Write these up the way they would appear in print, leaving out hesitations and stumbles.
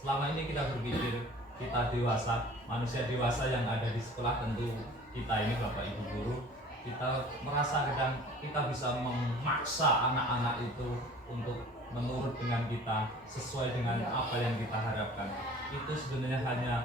selama ini kita berpikir kita dewasa, manusia dewasa yang ada di sekolah, tentu kita ini Bapak Ibu guru, kita merasa kadang kita bisa memaksa anak-anak itu untuk menurut dengan kita, sesuai dengan apa yang kita harapkan. Itu sebenarnya hanya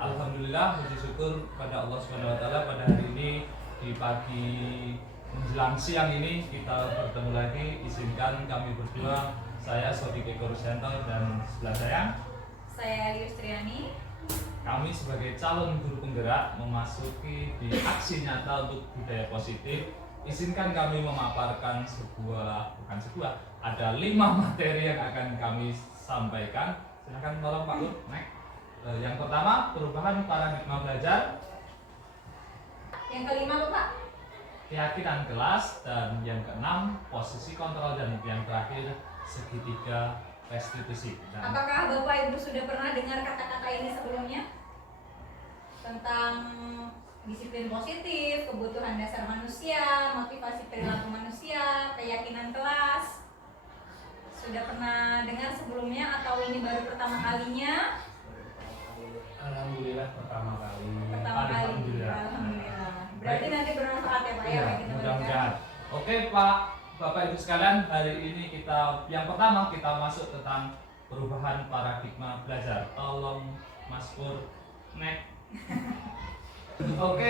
Alhamdulillah, puji syukur pada Allah Subhanahu wa taala, pada hari ini di pagi menjelang siang ini kita bertemu lagi. Izinkan kami berdua, saya Sodik Eko Rusyanto dan sebelah saya Lius Triani. Kami sebagai calon guru penggerak memasuki di aksi nyata untuk budaya positif. Izinkan kami memaparkan ada 5 materi yang akan kami sampaikan. Silakan tolong Pak Lut, naik. Yang pertama, perubahan paradigma belajar. Yang kelima, Pak, keyakinan kelas. Dan yang keenam, posisi kontrol. Dan yang terakhir, segitiga restitusi. Dan apakah Bapak Ibu sudah pernah dengar kata-kata ini sebelumnya? Tentang disiplin positif, kebutuhan dasar manusia, motivasi perilaku manusia, keyakinan kelas. Sudah pernah dengar sebelumnya atau ini baru pertama kalinya? Alhamdulillah pertama kali. Alhamdulillah. Berarti nanti bermanfaat ya Pak ya, kita mudah-mudahan. Oke Pak, Bapak Ibu sekalian, hari ini yang pertama kita masuk tentang perubahan paradigma belajar. Tolong Mas Pur, next. Oke,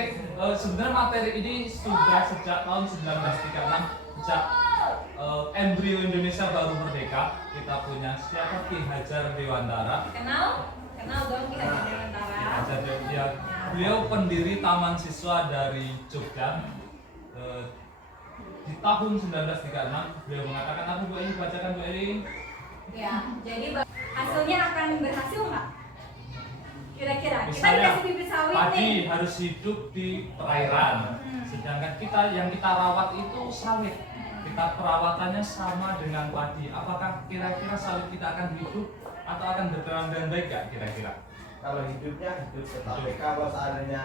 sebenarnya materi ini sudah sejak tahun 1936, sejak embrio Indonesia baru merdeka. Kita punya siapa? Ki Hajar Dewantara. Kenal dong Ki Hajar Dewantara. Beliau pendiri Taman Siswa dari Jogja. Di tahun 1936 beliau mengatakan, apa Bu ini bacakan Bu Eli? Ya, jadi hasilnya akan berhasil nggak? Kira-kira kita Misalnya, dikasih bibit sawit padi nih. harus hidup di perairan, sedangkan yang kita rawat itu sawit. Kita perawatannya sama dengan padi. Apakah kira-kira sawit kita akan hidup atau akan berkembang dengan baik gak kira-kira? Kalau hidupnya hidup, tetapi kalau seandainya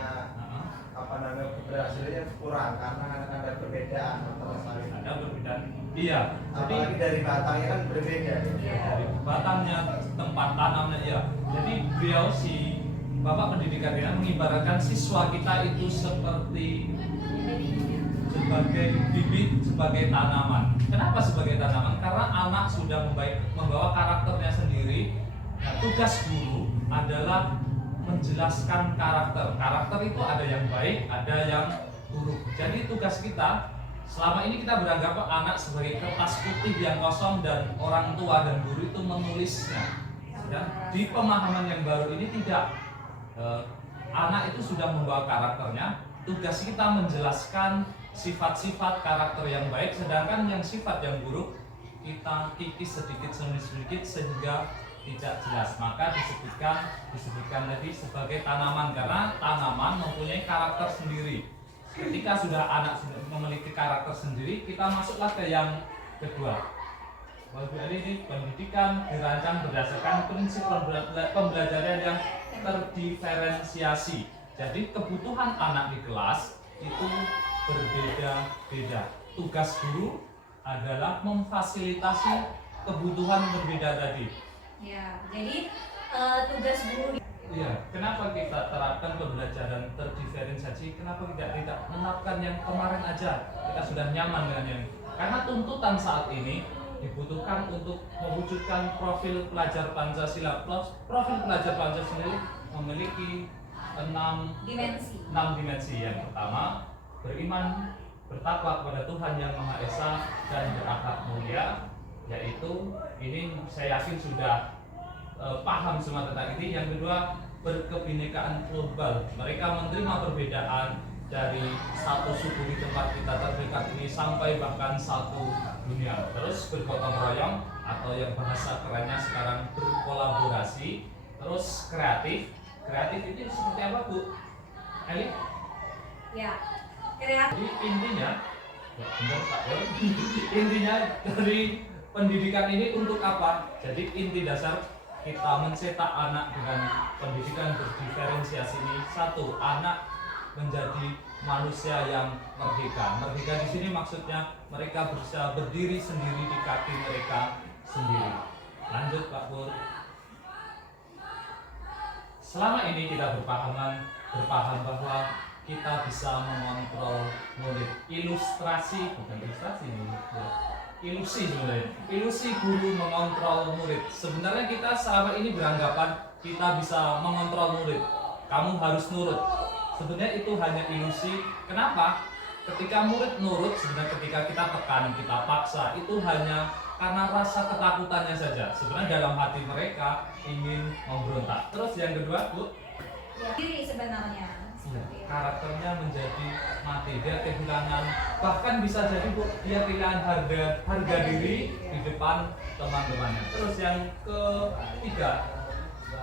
berhasilnya kurang karena ada perbedaan antara sawit. Ada perbedaan. Iya. Apalagi dari batangnya kan berbeda. Dari batangnya, tempat tanamnya ya. Jadi beliau Bapak Pendidikan ini mengibaratkan siswa kita itu seperti sebagai bibit, sebagai tanaman. Kenapa sebagai tanaman? Karena anak sudah membawa karakternya sendiri. Nah, tugas guru adalah menjelaskan karakter. Karakter itu ada yang baik, ada yang buruk. Jadi tugas kita selama ini kita beranggap anak sebagai kertas putih yang kosong dan orang tua dan guru itu menulisnya. Dan di pemahaman yang baru ini tidak. Anak itu sudah membawa karakternya. Tugas kita menjelaskan sifat-sifat karakter yang baik, sedangkan yang sifat yang buruk kita kikis sedikit demi sedikit sehingga tidak jelas. Maka disebutkan tadi sebagai tanaman, karena tanaman mempunyai karakter sendiri. Ketika anak sudah memiliki karakter sendiri, kita masuklah ke yang kedua. Ini pendidikan dirancang berdasarkan prinsip pembelajaran yang terdiferensiasi. Jadi kebutuhan anak di kelas itu berbeda-beda. Tugas guru adalah memfasilitasi kebutuhan berbeda tadi. Ya, jadi tugas guru. Iya, kenapa kita terapkan pembelajaran terdiferensiasi? Kenapa tidak menerapkan yang kemarin aja? Kita sudah nyaman dengan yang. Karena tuntutan saat ini dibutuhkan untuk mewujudkan profil pelajar Pancasila. Profil pelajar Pancasila memiliki 6 dimensi. Yang pertama, beriman, bertakwa kepada Tuhan yang Maha Esa dan berakhlak mulia, yaitu ini saya yakin sudah paham semua tentang ini. Yang kedua, berkebinekaan global. Mereka menerima perbedaan dari satu suku di tempat kita terdekat ini sampai bahkan satu dunia. Terus bergotong royong atau yang bahasa kerennya sekarang berkolaborasi. Terus kreatif. Kreatif itu seperti apa Bu Eli? Ya, kreatif. Jadi intinya, ya benar Pak Bor. Intinya dari pendidikan ini untuk apa? Jadi inti dasar kita mencetak anak dengan pendidikan berdiferensiasi ini, satu, anak menjadi manusia yang merdeka. Merdeka di sini maksudnya mereka bisa berdiri sendiri di kaki mereka sendiri. Lanjut Pak Pur. Selama ini kita berpaham bahwa kita bisa mengontrol murid. Ilustrasi, bukan ilustrasi ini, ya. Ilusi sebenarnya. Ilusi guru mengontrol murid. Sebenarnya kita selama ini beranggapan kita bisa mengontrol murid. Kamu harus nurut. Sebenarnya itu hanya ilusi. Kenapa? Ketika murid nurut, sebenarnya ketika kita tekan, kita paksa, itu hanya karena rasa ketakutannya saja. Sebenarnya dalam hati mereka ingin memberontak. Terus yang kedua, Bu, Ya, diri sebenarnya. Seperti itu. karakternya menjadi mati. Dia kehilangan, bahkan bisa jadi Bu, dia kehilangan harga diri di depan teman-temannya. Terus yang ketiga,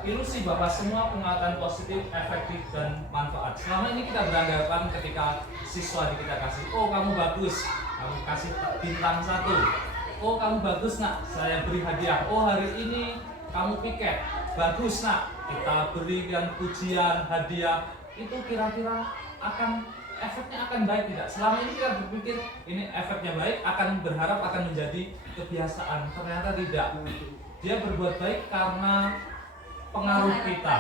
ilusi bahwa semua penguatan positif, efektif, dan manfaat. Selama ini kita beranggapan ketika siswa kita kasih, oh kamu bagus, kamu kasih bintang 1. Oh kamu bagus nak, saya beri hadiah. Oh hari ini kamu piket, bagus nak, kita berikan pujian, hadiah. Itu kira-kira efeknya akan baik tidak? Selama ini kita berpikir ini efeknya baik, akan berharap akan menjadi kebiasaan. Ternyata tidak. Dia berbuat baik karena pengaruh kita,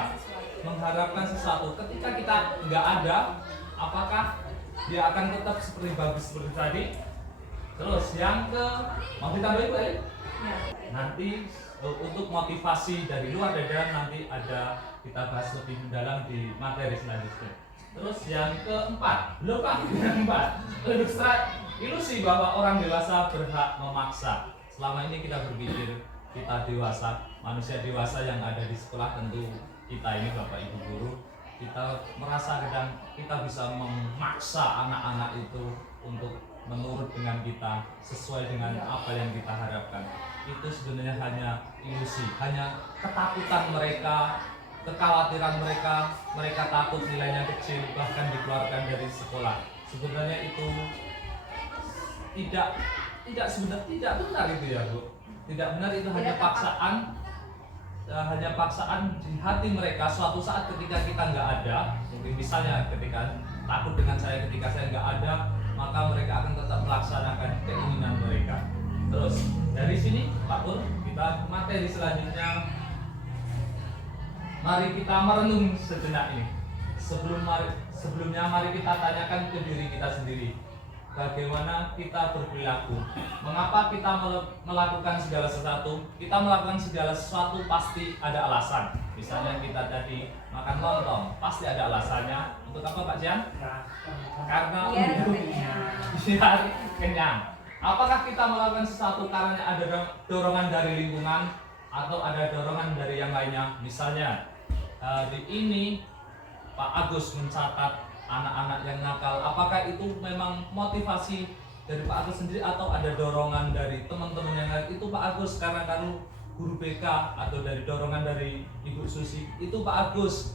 mengharapkan sesuatu. Ketika kita nggak ada, apakah dia akan tetap seperti bagus seperti tadi? Terus yang mau ditambahin Bu Eli? Ya. Nanti untuk motivasi dari luar dari dalam nanti ada kita bahas lebih mendalam di materi selanjutnya. Terus yang keempat, belum Pak, yang keempat, ilusi bahwa orang dewasa berhak memaksa. Selama ini kita berpikir kita dewasa, manusia dewasa yang ada di sekolah, tentu kita ini Bapak Ibu guru, kita merasa kadang kita bisa memaksa anak-anak itu untuk menurut dengan kita, sesuai dengan apa yang kita harapkan. Itu sebenarnya hanya ilusi, hanya ketakutan mereka, kekhawatiran mereka, mereka takut nilainya kecil, bahkan dikeluarkan dari sekolah. Sebenarnya itu tidak benar itu ya Bu. Tidak benar, itu hanya paksaan di hati mereka. Suatu saat ketika kita nggak ada, mungkin misalnya ketika takut dengan saya ketika saya nggak ada, maka mereka akan tetap melaksanakan keinginan mereka. Terus dari sini Pak Pur, kita materi selanjutnya. Mari kita merenung sejenak ini. Sebelumnya mari kita tanyakan ke diri kita sendiri. Bagaimana kita berperilaku? Mengapa kita melakukan segala sesuatu? Kita melakukan segala sesuatu pasti ada alasan. Misalnya kita tadi makan lontong, pasti ada alasannya. Untuk apa Pak Jian? Karena biar kenyang. Apakah kita melakukan sesuatu karena ada dorongan dari lingkungan atau ada dorongan dari yang lainnya? Misalnya di ini Pak Agus mencatat anak-anak yang nakal. Apakah itu memang motivasi dari Pak Agus sendiri atau ada dorongan dari teman-teman yang lain? Itu Pak Agus karena guru BK atau dari dorongan dari Ibu Susi? Itu Pak Agus.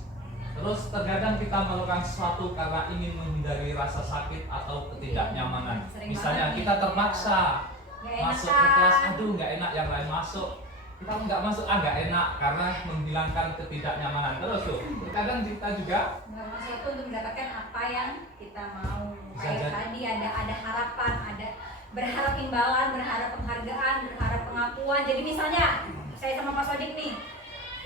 Terus terkadang kita melakukan sesuatu karena ingin menghindari rasa sakit atau ketidaknyamanan. Misalnya kita terpaksa masuk ke kelas, aduh nggak enak yang lain masuk, kita nggak masuk, nggak enak karena menghilangkan ketidaknyamanan. Terus tuh, terkadang kita juga masuk itu untuk mendapatkan apa yang kita mau. Bisa Kayak jadi. tadi ada harapan, ada berharap imbalan, berharap penghargaan, berharap pengakuan. Jadi misalnya saya sama Pak Sodik nih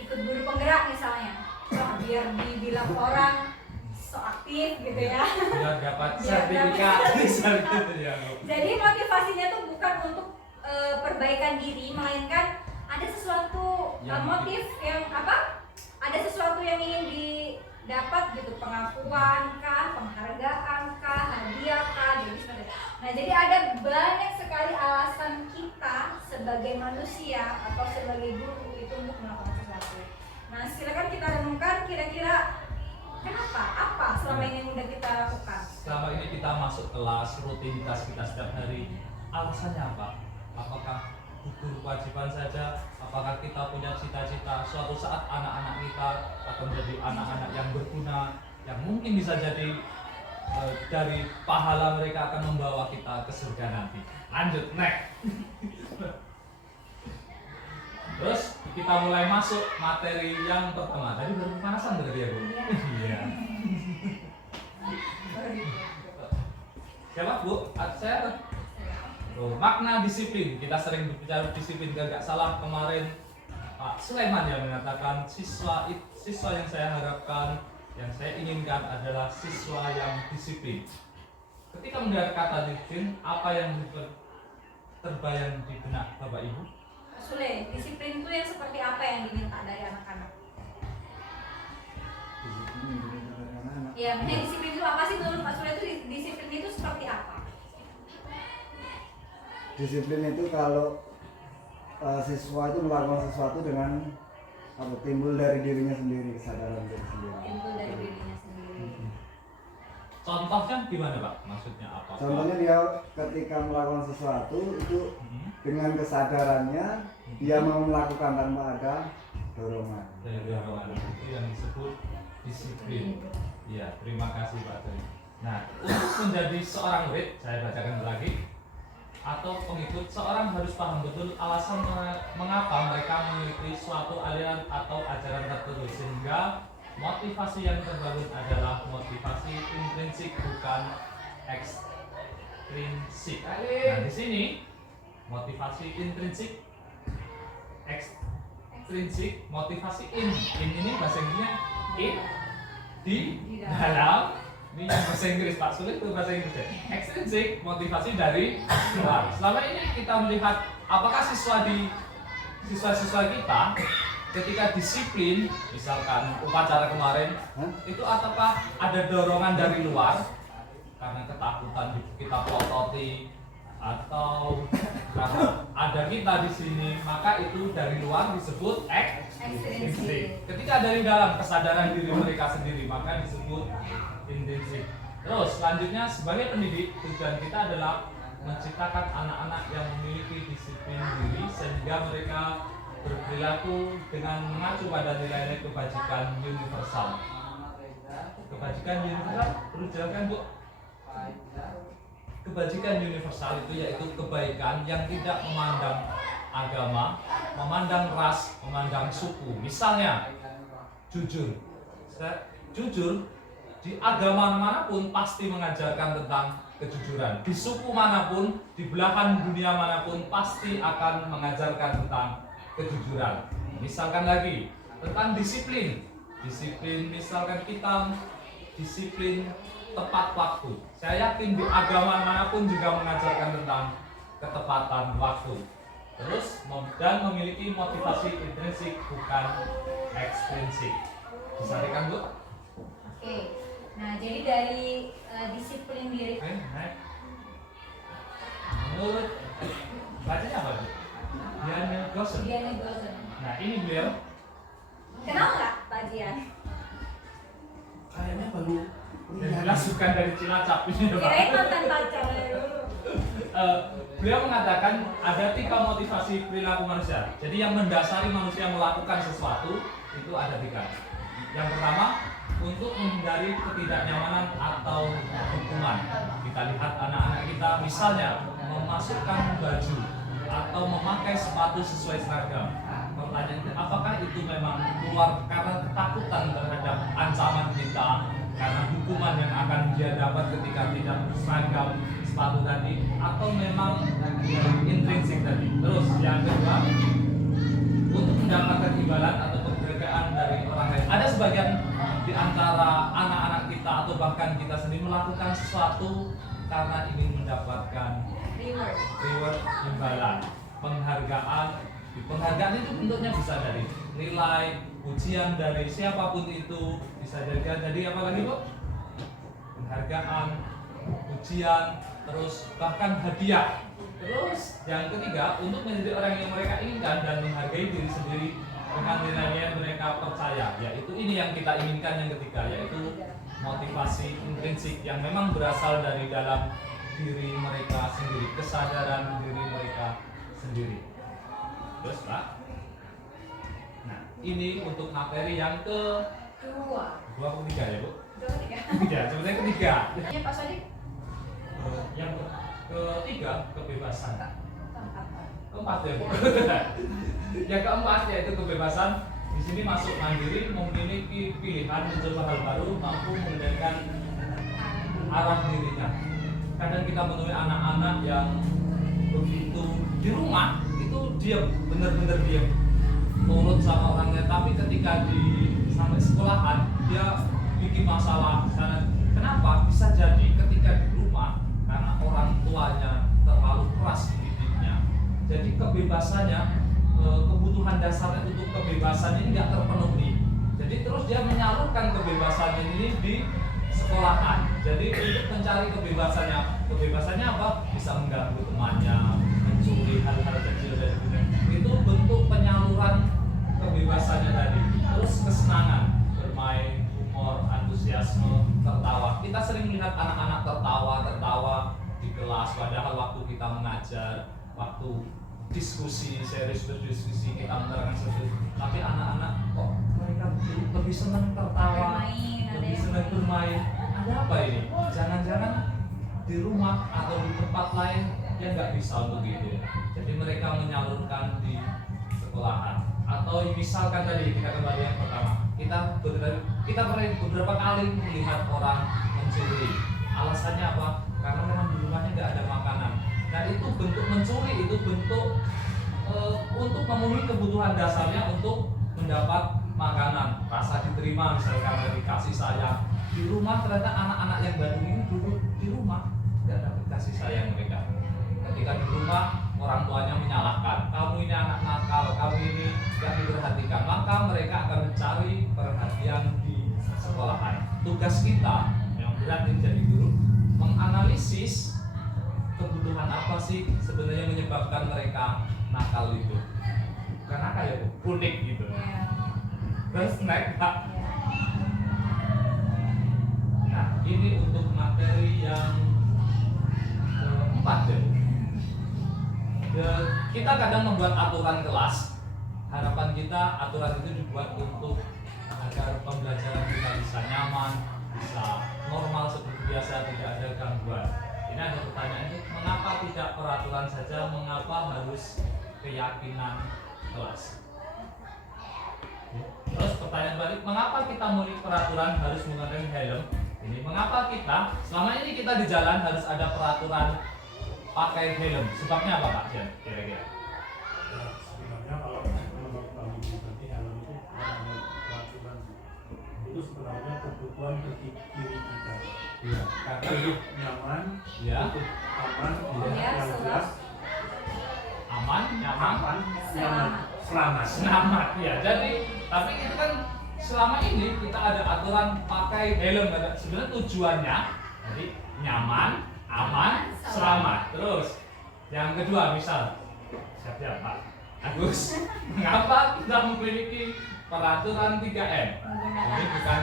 ikut guru penggerak misalnya. Biar dibilang orang so aktif gitu ya. biar dapat Biar sertifikat. Jadi motivasinya tuh bukan untuk perbaikan diri, melainkan ada sesuatu motif yang apa? Ada sesuatu yang ingin didapat gitu, pengakuan kah, penghargaan kah, hadiah kah, jadi seperti itu. Nah, jadi ada banyak sekali alasan kita sebagai manusia atau sebagai guru itu untuk melakukan sesuatu. Nah, silakan kita renungkan kira-kira kenapa, apa selama ini yang udah kita lakukan. Selama ini kita masuk kelas, rutinitas kita setiap hari, alasannya apa? Apakah gugur kewajiban saja? Apakah kita punya cita-cita suatu saat anak-anak kita akan menjadi anak-anak yang berguna, yang mungkin bisa jadi dari pahala mereka akan membawa kita ke surga nanti. Lanjut, next. Terus kita mulai masuk materi yang pertama. Tadi baru pemanasan berarti ya, Bu? Iya. Siapa, Bu? Saya. Oh, makna disiplin. Kita sering berbicara disiplin, gak salah kemarin Pak Sulaiman yang mengatakan siswa yang saya harapkan, yang saya inginkan adalah siswa yang disiplin. Ketika mendengar kata disiplin, apa yang terbayang di benak Bapak Ibu? Sule, disiplin itu yang seperti apa yang diminta dari anak-anak? Ya, maksudnya disiplin itu apa sih menurut Pak Sule itu disiplin itu seperti apa? Disiplin itu kalau siswa itu melakukan sesuatu dengan timbul dari dirinya sendiri, kesadaran diri sendiri. Timbul dari dirinya sendiri. Contohnya gimana, Pak? Maksudnya apa? Contohnya dia ketika melakukan sesuatu itu dengan kesadarannya dia mau melakukan tanpa ada dorongan. Dari dorongan itu yang disebut disiplin. Iya, terima kasih Pak Tri. Nah, untuk menjadi seorang murid, saya bacakan lagi, atau pengikut, seorang harus paham betul alasan mengapa mereka memiliki suatu aliran atau ajaran tertentu, sehingga motivasi yang terbangun adalah motivasi intrinsik, bukan ekstrinsik. Nah, di sini motivasi intrinsik, ekstrinsik, motivasi in ini bahasa Inggrisnya in, di dalam. Ini yang bahasa Inggris, Pak, sulit itu bahasa Inggris ya. Ekstrinsik, motivasi dari luar. Selama ini kita melihat apakah siswa kita ketika disiplin, misalkan upacara kemarin, itu ataukah ada dorongan dari luar karena ketakutan kita pelototi, atau karena ada kita di sini, maka itu dari luar disebut ekstrinsik. Ketika dari dalam kesadaran diri mereka sendiri, maka disebut intrinsik. Terus selanjutnya, sebagai pendidik, tujuan kita adalah menciptakan anak-anak yang memiliki disiplin diri sehingga mereka berperilaku dengan mengacu pada nilai-nilai kebajikan universal. Kebajikan universal perlu dijelaskan, Bu? Kebajikan universal itu yaitu kebaikan yang tidak memandang agama, memandang ras, memandang suku. Misalnya, jujur. Jujur di agama manapun pasti mengajarkan tentang kejujuran. Di suku manapun, di belahan dunia manapun pasti akan mengajarkan tentang kejujuran. Misalkan lagi tentang disiplin. Disiplin misalkan kita disiplin tepat waktu. Saya yakin di agama manapun juga mengajarkan tentang ketepatan waktu. Terus dan memiliki motivasi intrinsik, bukan ekstrinsik. Disarikan, Bu? Oke. Nah, jadi dari disiplin diri. Menurut bacanya apa, Bu? Diane Gosen. Diane Gosen. Nah, ini beliau. Kenal nggak Pak Jian? Kayaknya baru Dan jelas bukan dari Cilacap ini, Pak. Kirain mantan pacar dulu. Beliau mengatakan ada 3 motivasi perilaku manusia. Jadi yang mendasari manusia melakukan sesuatu itu ada 3. Yang pertama, untuk menghindari ketidaknyamanan atau hukuman. Kita lihat anak-anak kita misalnya memasukkan baju atau memakai sepatu sesuai seragam. Pertanyaannya, apakah itu memang keluar karena ketakutan terhadap ancaman kita, karena hukuman yang akan dia dapat ketika tidak seragam sepatu tadi, atau memang intrinsik tadi? Terus yang kedua, untuk mendapatkan imbalan atau penghargaan dari orang lain. Ada sebagian di antara anak-anak kita atau bahkan kita sendiri melakukan sesuatu karena ingin mendapatkan reward, imbalan, penghargaan. Penghargaan itu bentuknya bisa dari nilai, ujian dari siapapun itu, bisa jadi apa lagi, Bu? Penghargaan, ujian, terus bahkan hadiah. Terus yang ketiga, untuk menjadi orang yang mereka inginkan dan menghargai diri sendiri dengan nilai-nilai yang mereka percaya, yaitu ini yang kita inginkan. Yang ketiga yaitu motivasi intrinsik yang memang berasal dari dalam diri mereka sendiri, kesadaran diri mereka sendiri. Terus, Pak, nah ini untuk materi yang kedua, 23 ya, Bu? Dua ketiga. Ya, sebenarnya ketiga. Ya Pak Sodik. Yang ketiga kebebasan. Keempat. Keempat ya Bu. Yang keempat yaitu kebebasan. Di sini masuk mandiri, memiliki pilihan mencoba hal baru, mampu mengendalikan arah dirinya. Kadang kita menemui anak-anak yang begitu di rumah itu diam, benar-benar diam, nurut sama orangnya. Tapi ketika di sampai sekolahan dia bikin masalah sana. Kenapa? Bisa jadi ketika di rumah karena orang tuanya terlalu keras didiknya. Jadi kebebasannya, kebutuhan dasarnya untuk kebebasan ini nggak terpenuhi. Jadi terus dia menyalurkan kebebasannya ini di sekolahan. Jadi untuk mencari kebebasannya apa? Bisa mengganggu temannya, mencuri hal-hal kecil dari dunia. Itu bentuk penyaluran kebebasannya tadi. Terus kesenangan, bermain, humor, antusiasme, tertawa. Kita sering melihat anak-anak tertawa di kelas, padahal waktu kita mengajar, waktu diskusi, serius berdiskusi, kita menerangkan sesuatu. Tapi anak-anak kok mereka lebih senang tertawa, lebih senang bermain. Ada apa ini? Jangan-jangan di rumah atau di tempat lain dia nggak bisa untuk itu. Jadi mereka menyalurkan di sekolahan. Atau misalkan tadi kita kembali yang pertama, kita beberapa kali melihat orang mencuri. Alasannya apa? Karena memang di rumahnya nggak ada makanan. Nah itu bentuk mencuri, itu bentuk untuk memenuhi kebutuhan dasarnya untuk mendapat makanan, rasa diterima misalkan dari kasih sayang. Di rumah ternyata anak-anak yang Bandung ini duduk di rumah nggak dapat kasih sayang mereka. Ketika di rumah orang tuanya menyalahkan, kamu ini anak nakal, kamu ini nggak diperhatikan, maka mereka akan mencari perhatian di sekolahan. Tugas kita yang berat menjadi guru menganalisis kebutuhan apa sih sebenarnya menyebabkan mereka nakal itu. Bukan nakal ya Bu, unik gitu. Terus mereka. Nah ini untuk materi yang keempat ya Bu. Kita kadang membuat aturan kelas. Harapan kita aturan itu dibuat untuk agar pembelajaran kita bisa nyaman, bisa normal seperti biasa, tidak ada gangguan. Ini ada pertanyaan itu, mengapa tidak peraturan saja, mengapa harus keyakinan kelas? Terus pertanyaan balik, mengapa kita memiliki peraturan harus menggunakan helm? Ini mengapa kita, selama ini kita di jalan harus ada peraturan pakai helm? Sebabnya apa Pak Jan? Kira-kira? Ya, sebenarnya kalau menurut kami pribadi helm itu bukan peraturan, itu sebenarnya kebutuhan bagi diri kita. Iya. Untuk nyaman, Ya. untuk aman, Ya, yang jelas Aman, nyaman, aman, nyaman, selamat. selamat. Ya. Jadi, tapi itu kan selama ini kita ada aturan pakai helm. Sebenarnya tujuannya jadi nyaman, aman, selamat. Terus yang kedua misal siapa Pak Agus, mengapa kita memiliki peraturan 3M? Ini bukan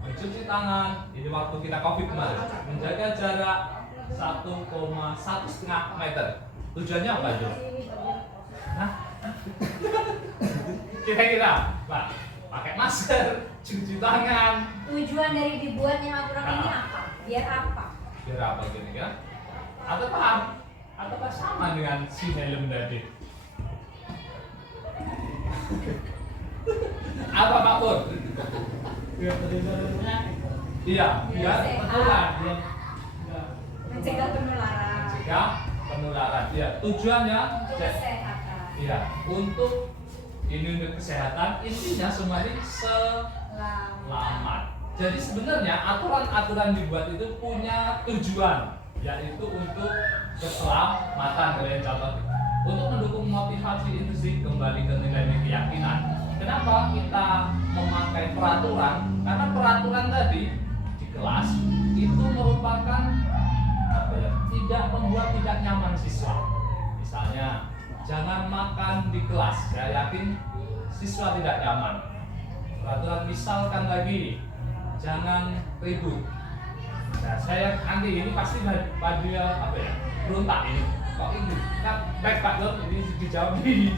mencuci tangan, ini waktu kita COVID kemarin, menjaga jarak 1,5 meter. Tujuannya apa itu? Hah? Kira-kira Pak, pakai masker, cuci tangan. Tujuan dari dibuatnya aturan ini apa? Biar apa? Biar apa kira-kira? Atau paham? Atau sama dengan si helm tadi? Apa Pak Pur? Biar terhindar penyakit. Iya, biar penularan. Mencegah penularan. Mencegah penularan. Ya, tujuannya Untuk kesehatan. iya, untuk ini untuk kesehatan, intinya semua ini selamat. Jadi sebenarnya aturan-aturan dibuat itu punya tujuan, yaitu untuk keselamatan. Kalian contoh untuk mendukung motivasi itu sih, kembali ke nilai keyakinan. Kenapa kita memakai peraturan? Karena peraturan tadi di kelas itu merupakan apa ya? Tidak membuat tidak nyaman siswa. Misalnya jangan makan di kelas. Saya yakin siswa tidak nyaman. Peraturan misalkan lagi jangan ribut. Nah, saya nanti ini pasti pada apa ya? Berontak ini. Kok ini? Kan baik Pak Dok, ini dijawab di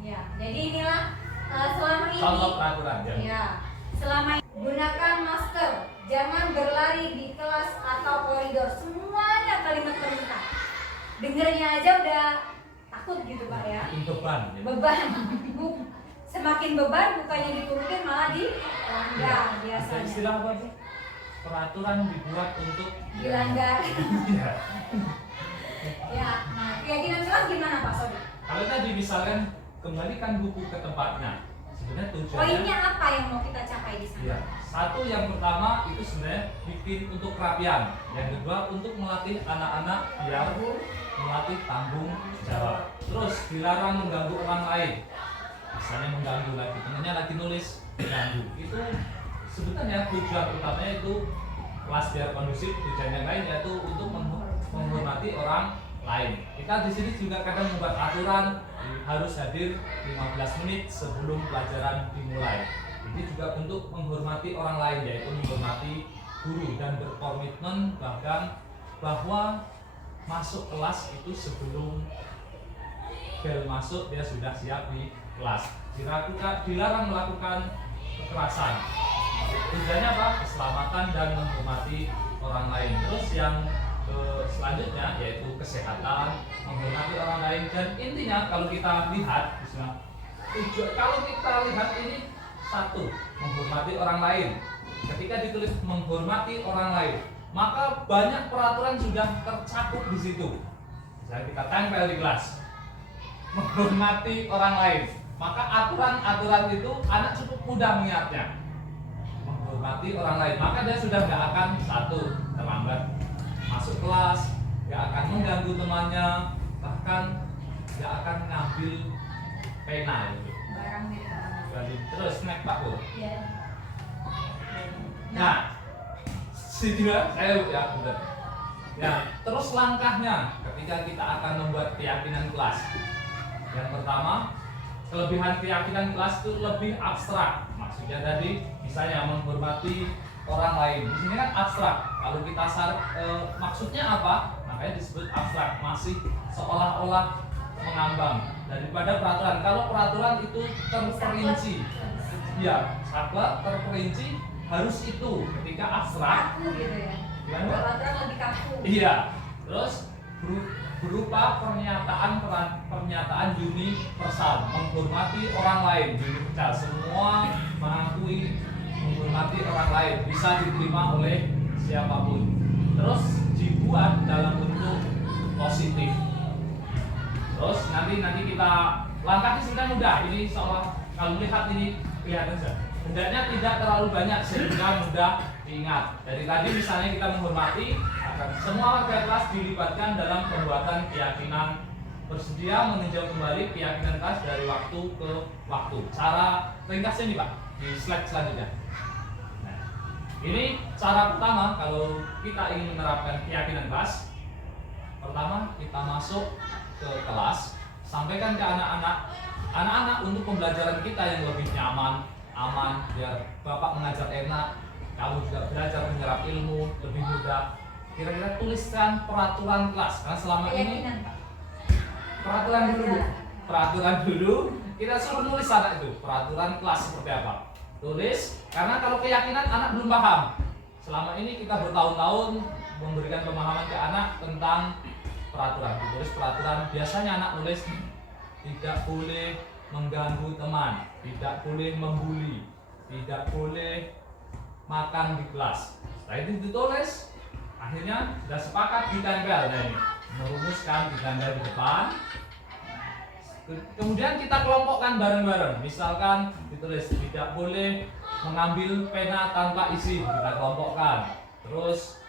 Ya, jadi inilah selama ini. contoh peraturan ya. Ya, selama ini. Gunakan masker, jangan berlari di kelas atau koridor. Semuanya kalimat perintah. Dengernya aja udah takut gitu Pak ya. Bikin beban. Ya. Beban. Semakin beban bukannya diturutin malah dilanggar Ada biasanya. istilah apa tuh? Peraturan dibuat untuk Dilanggar. Iya. Ya, nah keyakinan kelas gimana Pak Sodi? Kalau tadi misalkan kembalikan buku ke tempatnya, sebenarnya tujuannya. Poinnya apa yang mau kita capai di sana? Iya. Satu yang pertama itu sebenarnya bikin untuk kerapian. Yang kedua untuk melatih anak-anak biar melatih tanggung jawab. Terus dilarang mengganggu orang lain. Misalnya mengganggu lagi, temennya lagi nulis mengganggu. Itu sebenarnya tujuan utamanya itu kelas biar kondusif. Tujuan yang lain yaitu untuk menghormati orang lain. Kita di sini juga kadang membuat aturan harus hadir 15 menit sebelum pelajaran dimulai. Ini juga untuk menghormati orang lain, yaitu menghormati guru dan berkomitmen bahwa masuk kelas itu sebelum bel masuk dia sudah siap di kelas. Dilarang melakukan kekerasan. Tujuannya apa? Keselamatan dan menghormati orang lain. Terus yang selanjutnya yaitu kesehatan, menghormati orang lain, dan intinya kalau kita lihat ini satu, menghormati orang lain. Ketika ditulis menghormati orang lain, maka banyak peraturan sudah tercakup di situ. Misalnya kita tempel di kelas, menghormati orang lain, maka aturan-aturan itu anak cukup mudah mengingatnya. Menghormati orang lain, maka dia sudah nggak akan satu terlambat masuk kelas, nggak akan mengganggu temannya, bahkan nggak akan ngambil pena gitu. Barang Terus snack Pak Bu. ya. Nah, saya ya benar. Ya, terus langkahnya ketika kita akan membuat keyakinan kelas. Yang pertama, kelebihan keyakinan kelas itu lebih abstrak. Maksudnya tadi misalnya menghormati orang lain. Di sini kan abstrak. Kalau kita maksudnya apa? Makanya disebut abstrak, masih seolah-olah mengambang daripada peraturan. Kalau peraturan itu terperinci. Ya, saklek terperinci harus itu. Ketika abstrak Kaku gitu ya. Gimana? Peraturan lebih kaku. iya. Terus berupa pernyataan universal, menghormati orang lain, universal. Semua mengakui menghormati orang lain, bisa diterima oleh siapapun. Terus dibuat dalam bentuk positif. Terus nanti kita langkahnya sudah mudah. Ini seolah kalau melihat ini kelihatan saja. Hendaknya tidak terlalu banyak sehingga mudah diingat. Dari tadi misalnya kita menghormati, akan semua warga kelas dilibatkan dalam pembuatan keyakinan, bersedia meninjau kembali keyakinan kelas dari waktu ke waktu. Cara ringkasnya nih Pak, di slide selanjutnya. Nah, ini cara pertama kalau kita ingin menerapkan keyakinan kelas. Pertama, kita masuk ke kelas, sampaikan ke anak-anak untuk pembelajaran kita yang lebih nyaman, aman, biar Bapak mengajar enak, kamu juga belajar menyerap ilmu lebih mudah. Kira-kira tuliskan peraturan kelas, karena selama ini Keyakinan Pak. peraturan dulu, kita suruh nulis anak itu peraturan kelas seperti apa. Tulis, karena kalau keyakinan anak belum paham. Selama ini kita bertahun-tahun memberikan pemahaman ke anak tentang peraturan. Ditulis peraturan, biasanya anak nulis tidak boleh mengganggu teman, tidak boleh membuli, tidak boleh makan di kelas. Setelah itu ditulis, akhirnya sudah sepakat ditempel. Nah ini merumuskan, ditempel di depan. Kemudian kita kelompokkan bareng-bareng. Misalkan ditulis tidak boleh mengambil pena tanpa izin, kita kelompokkan. Terus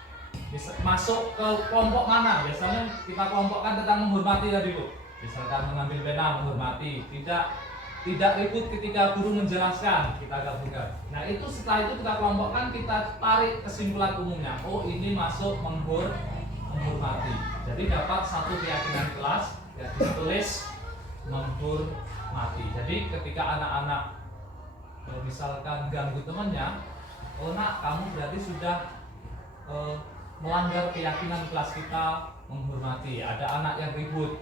masuk ke kelompok mana? Biasanya kita kelompokkan tentang menghormati tadi Bu. Misalkan mengambil pena, menghormati, tidak ribut ketika guru menjelaskan, kita gabungkan. Nah itu setelah itu kita kelompokkan, kita tarik kesimpulan umumnya. Oh ini masuk menghormati. Jadi dapat satu keyakinan kelas yang ditulis menghormati. Jadi ketika anak-anak misalkan ganggu temannya, oh nak kamu berarti sudah melanggar keyakinan kelas kita menghormati. Ada anak yang ribut,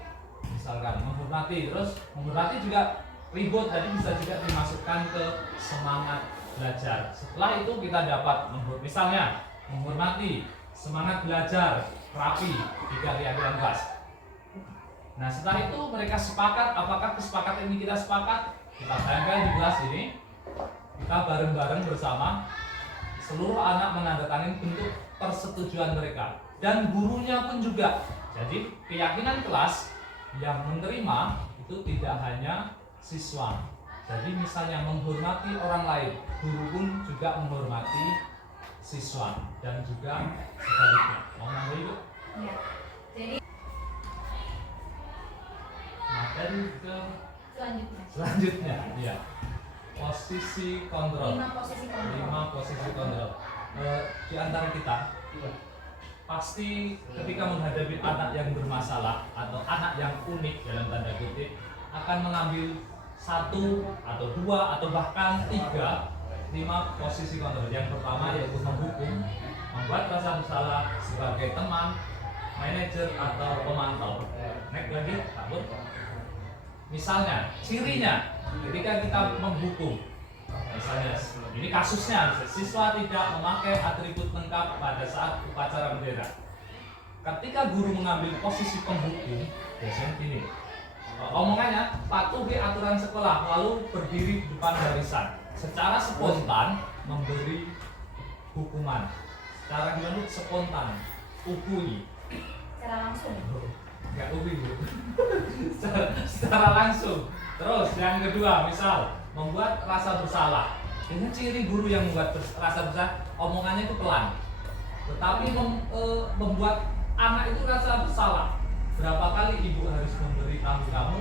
misalkan menghormati, terus menghormati juga ribut, jadi bisa juga dimasukkan ke semangat belajar. Setelah itu kita dapat misalnya menghormati, semangat belajar, rapi, tidak lihat-lihat kelas. Nah setelah itu mereka sepakat, apakah kesepakatan ini kita sepakat? Kita bayangkan di kelas ini, kita bareng-bareng bersama, seluruh anak menandatangani bentuk persetujuan mereka. Dan gurunya pun juga. Jadi keyakinan kelas yang menerima itu tidak hanya siswa. Jadi misalnya menghormati orang lain, guru pun juga menghormati siswa dan juga sebaliknya. Mau nambah itu? Ya. Jadi Materi ke selanjutnya ya. Posisi kontrol. 5 posisi kontrol. 5 posisi kontrol. Di antara kita pasti ketika menghadapi anak yang bermasalah atau anak yang unik dalam tanda kutip akan mengambil 1 atau 2 atau bahkan 5 posisi kontrol. Yang pertama yaitu menghukum, membuat rasa bersalah sebagai teman, manajer atau pemantau. Next lagi, takut. Misalnya, cirinya ketika kita menghukum, misalnya ini kasusnya, siswa tidak memakai atribut lengkap pada saat upacara bendera. Ketika guru mengambil posisi penghukum, biasanya gini, omongannya patuhi aturan sekolah lalu berdiri di depan barisan, secara spontan memberi hukuman. Secara gimana? Spontan, ukui. Secara langsung. Enggak ukui bu. secara langsung. Terus yang kedua, misal membuat rasa bersalah. Ini ciri guru yang membuat rasa bersalah, omongannya itu pelan. Tetapi membuat anak itu rasa bersalah. Berapa kali ibu harus memberitahu kamu,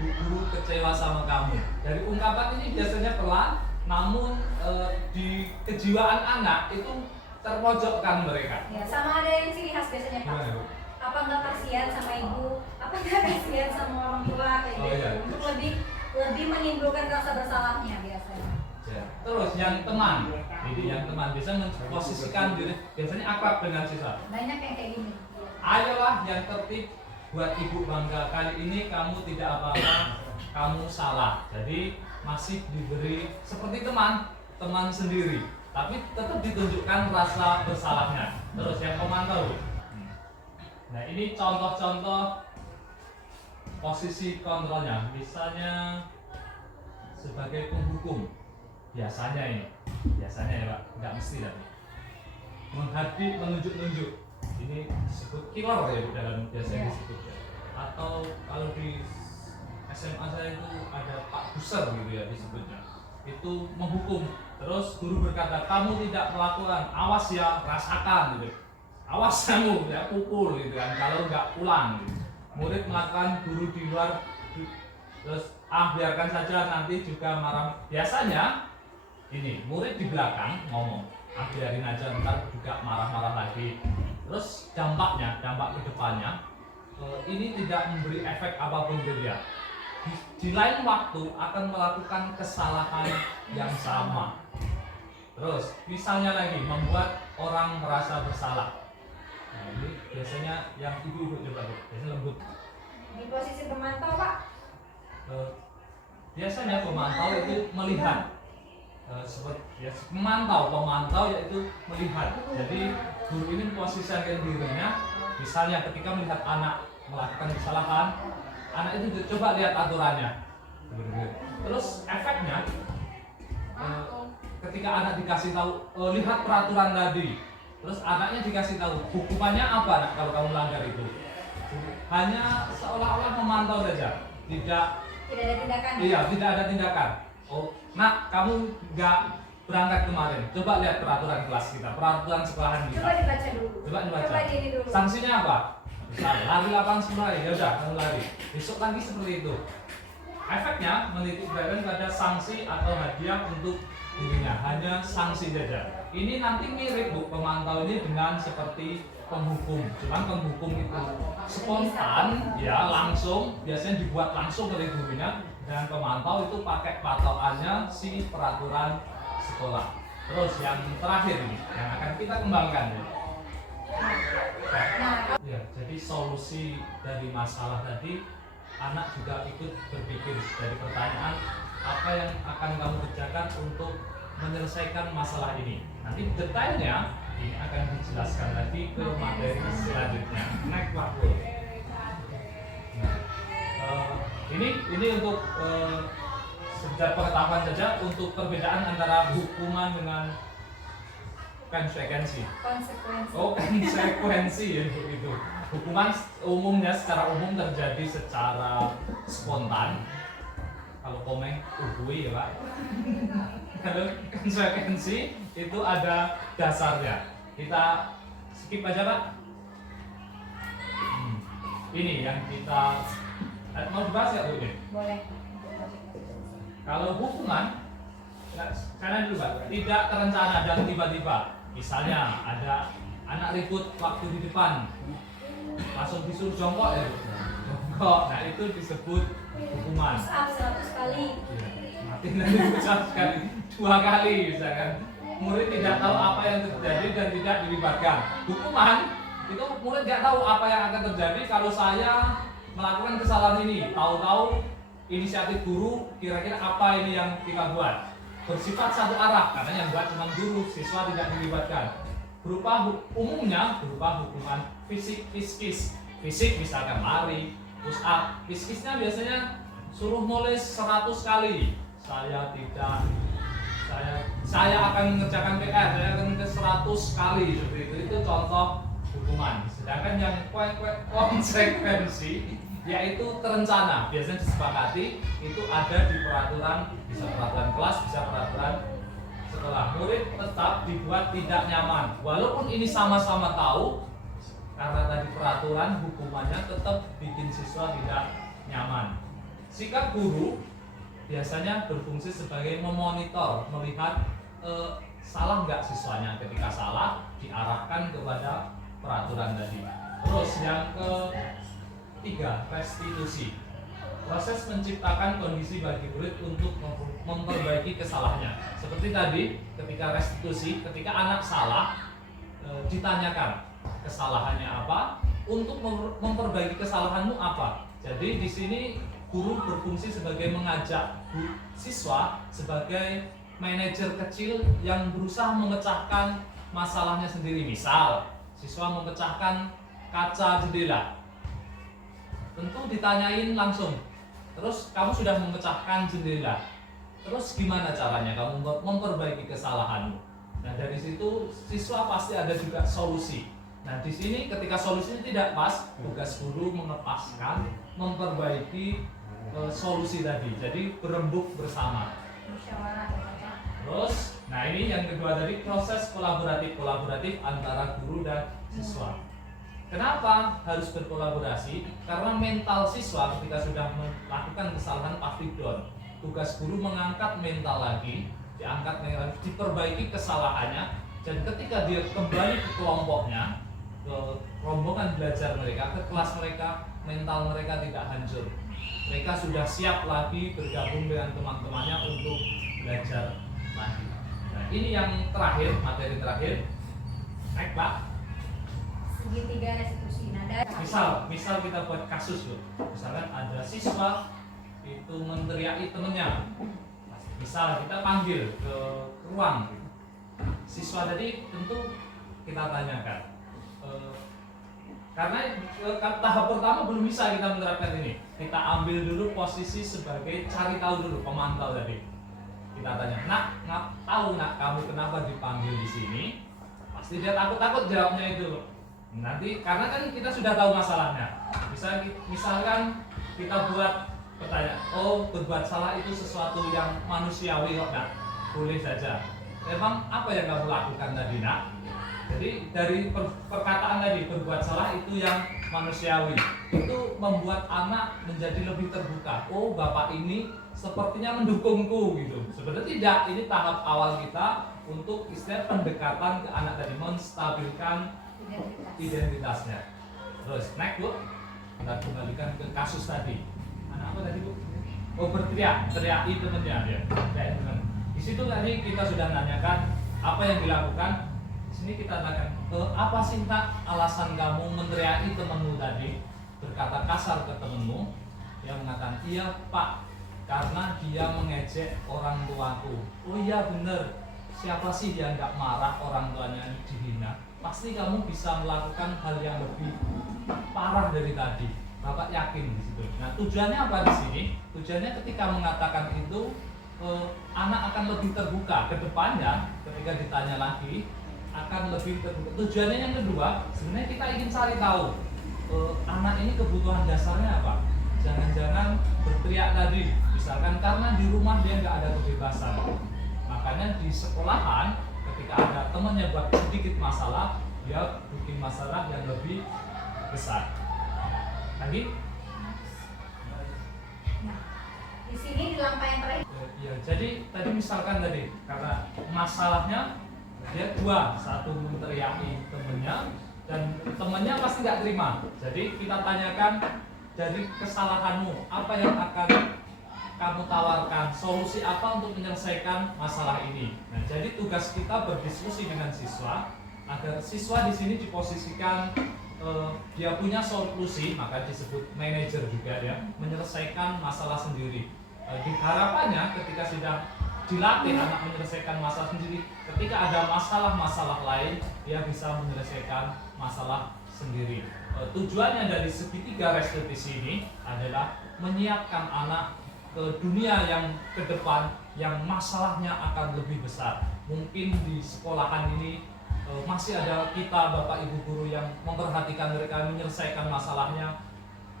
guru kecewa sama kamu. Dari ungkapan ini biasanya pelan, namun di kejiwaan anak itu terpojokkan mereka. Ya, sama ada yang ciri khas biasanya Pak. Gimana, Bu? Apa nggak kasihan sama ibu? Apa nggak kasihan sama orang tua kayak Oh, gitu? iya. Untuk lebih menimbulkan rasa bersalahnya biasanya. Ya. Terus yang teman, jadi yang teman bisa memposisikan diri, biasanya akrab dengan siswa. Banyak yang kayak gini. Ayolah yang tertib, buat ibu bangga, kali ini kamu tidak apa-apa, kamu salah. Jadi masih diberi seperti teman sendiri, tapi tetap ditunjukkan rasa bersalahnya. Terus yang pemantau. Nah ini contoh-contoh posisi kontrolnya, misalnya sebagai penghukum, biasanya ya Pak, nggak mesti tapi menunjuk-nunjuk, ini disebut killer ya dalam biasanya disebut ya. Atau kalau di SMA saya itu ada Pak Buser gitu ya disebutnya, itu menghukum. Terus guru berkata kamu tidak melakukan, awas ya, rasakan gitu. Awas kamu ya, pukul gitu kan kalau nggak pulang gitu. Murid melakukan, guru di luar, terus biarkan saja nanti juga marah. Biasanya ini murid di belakang ngomong, biarin aja ntar juga marah-marah lagi. Terus dampak ke depannya ini tidak memberi efek apapun ke dia. Di lain waktu akan melakukan kesalahan yang sama. Terus misalnya lagi membuat orang merasa bersalah. Nah, ini biasanya yang ibu-ibu coba biasanya lembut. Di posisi pemantau Pak. Biasanya pemantau itu melihat. Seperti ya, pemantau yaitu melihat. Jadi guru ini posisikan dirinya, misalnya ketika melihat anak melakukan kesalahan, anak itu coba lihat aturannya. Terus efeknya ketika anak dikasih tahu lihat peraturan tadi, terus anaknya dikasih tahu hukumannya apa nak kalau kamu melanggar itu, hanya seolah-olah memantau saja, tidak ada tindakan. Iya, tidak ada tindakan. Oh, nak kamu nggak berangkat kemarin, coba lihat peraturan kelas kita, peraturan sekolahan kita. Coba dibaca dulu. Coba dibaca. Coba di ini dulu. Sanksinya apa? Misalnya, lari lapangan 10 hari, ya udah kamu lari. Besok lagi seperti itu. Efeknya menitik beratkan pada sanksi atau hadiah untuk dirinya, hanya sanksi saja. Ini nanti mirip Bu, pemantau ini dengan seperti penghukum. Cuman penghukum itu spontan, ya langsung, biasanya dibuat langsung oleh gurunya. Dan pemantau itu pakai patokannya si peraturan sekolah. Terus yang terakhir ini, yang akan kita kembangkan ya. Ya, jadi solusi dari masalah tadi, anak juga ikut berpikir dari pertanyaan apa yang akan kamu kerjakan untuk menyelesaikan masalah ini. Nanti detailnya ini akan dijelaskan lagi ke materi selanjutnya. Next waktu. Ini untuk sekedar pengetahuan saja untuk perbedaan antara hukuman dengan konsekuensi. Konsekuensi. Oh, konsekuensi ya itu. Hukuman umumnya secara umum terjadi secara spontan. Kalau komeng ubui ya Pak. Kalau konsekuensi itu ada dasarnya. Kita skip aja Pak. Ini yang kita mau dibahas ya Bu ini. Boleh. Kalau hukuman, karena dulu Pak, tidak terencana dan tiba-tiba. Misalnya ada anak ribut waktu di depan, langsung disuruh jongkok ya, jongkok. Nah itu disebut hukuman. Push up 100 kali. Mati nanti ucap sekali, 2 kali misalkan. Murid tidak tahu apa yang terjadi dan tidak dilibatkan. Hukuman itu murid nggak tahu apa yang akan terjadi kalau saya melakukan kesalahan ini. Tahu-tahu inisiatif guru, kira-kira apa ini yang kita buat. Bersifat satu arah karena yang buat cuma guru, siswa tidak dilibatkan. Umumnya berupa hukuman fisik, fiskis. Fisik misalkan lari, push up. Fiskisnya biasanya suruh nulis 100 kali. Saya akan mengerjakan PR, saya akan nulis 100 kali seperti itu. Itu contoh hukuman. Sedangkan yang konsekuensi yaitu terencana, biasanya disepakati, itu ada di peraturan, bisa peraturan kelas, bisa peraturan sekolah. Murid tetap dibuat tidak nyaman, walaupun ini sama-sama tahu, karena tadi peraturan hukumannya tetap bikin siswa tidak nyaman. Sikap guru biasanya berfungsi sebagai memonitor, melihat salah nggak siswanya. Ketika salah, diarahkan kepada peraturan tadi. Terus yang ketiga, restitusi. Proses menciptakan kondisi bagi murid untuk memperbaiki kesalahannya. Seperti tadi, ketika restitusi, ketika anak salah, ditanyakan kesalahannya apa, untuk memperbaiki kesalahanmu apa. Jadi di sini guru berfungsi sebagai mengajak siswa sebagai manajer kecil yang berusaha memecahkan masalahnya sendiri. Misal, siswa memecahkan kaca jendela. Tentu ditanyain langsung. Terus kamu sudah memecahkan jendela. Terus gimana caranya kamu memperbaiki kesalahanmu? Nah, dari situ siswa pasti ada juga solusi. Nah, di sini ketika solusinya tidak pas, tugas guru mengepaskan, memperbaiki solusi tadi. Jadi berembuk bersama. Musyawarah ya. Terus, nah ini yang kedua tadi, proses kolaboratif antara guru dan siswa. Kenapa harus berkolaborasi? Karena mental siswa ketika sudah melakukan kesalahan pasti down. Tugas guru mengangkat mental lagi, diperbaiki kesalahannya, dan ketika dia kembali ke kelompoknya, ke rombongan belajar mereka, ke kelas mereka, mental mereka tidak hancur. Mereka sudah siap lagi bergabung dengan teman-temannya untuk belajar lagi. Nah, ini yang terakhir, materi terakhir. Naik Pak. Segitiga restitusi. Nada. Misal kita buat kasus loh. Misalkan ada siswa itu menteriaki temennya. Misal kita panggil ke ruang. Siswa tadi tentu kita tanyakan. Karena tahap pertama belum bisa kita menerapkan ini. Kita ambil dulu posisi sebagai cari tahu dulu, pemantau tadi. Kita tanya, nak tahu nak kamu kenapa dipanggil di sini? Pasti dia takut jawabnya itu. Nanti karena kan kita sudah tahu masalahnya. Misalkan kita buat pertanyaan, oh berbuat salah itu sesuatu yang manusiawi kok nak? Boleh saja. Emang apa yang kamu lakukan tadi nak? Jadi dari perkataan tadi, berbuat salah itu yang manusiawi. Itu membuat anak menjadi lebih terbuka. Oh bapak ini sepertinya mendukungku gitu. Sebenarnya tidak, ini tahap awal kita untuk istilah pendekatan ke anak tadi, menstabilkan identitasnya. Terus next Bu, kita kembalikan ke kasus tadi. Anak apa tadi Bu? Oh teriaki temennya dia. Di situ tadi kita sudah nanyakan apa yang dilakukan. Di sini kita tanyakan, apa sih nak alasan kamu meneriaki temenmu tadi, berkata kasar ke temenmu? Dia mengatakan, iya Pak, karena dia mengejek orang tuaku. Oh iya bener, siapa sih yang nggak marah orang tuanya dihina? Pasti kamu bisa melakukan hal yang lebih parah dari tadi. Bapak yakin di situ. Nah, tujuannya apa di sini? Tujuannya ketika mengatakan itu, anak akan lebih terbuka ke depannya. Ketika ditanya lagi, akan lebih terbuka. Tujuannya yang kedua, sebenarnya kita ingin cari tahu anak ini kebutuhan dasarnya apa. Jangan-jangan berteriak tadi, misalkan karena di rumah dia nggak ada kebebasan. Makanya di sekolahan ketika ada temannya buat sedikit masalah, dia bikin masalah yang lebih besar. Lagi? Nah, di sini di langkah yang terakhir. Ya, jadi tadi misalkan tadi karena masalahnya dia dua, satu teriaki temennya dan temennya pasti nggak terima. Jadi kita tanyakan dari kesalahanmu apa yang akan kamu tawarkan, solusi apa untuk menyelesaikan masalah ini. Nah, jadi tugas kita berdiskusi dengan siswa agar siswa di sini diposisikan dia punya solusi, maka disebut manajer juga ya, menyelesaikan masalah sendiri. Harapannya ketika sudah dilatih anak menyelesaikan masalah sendiri, ketika ada masalah-masalah lain dia bisa menyelesaikan masalah sendiri. Tujuannya dari segitiga restitusi ini adalah menyiapkan anak ke dunia yang ke depan yang masalahnya akan lebih besar. Mungkin di sekolahan ini masih ada kita Bapak Ibu guru yang memperhatikan mereka menyelesaikan masalahnya,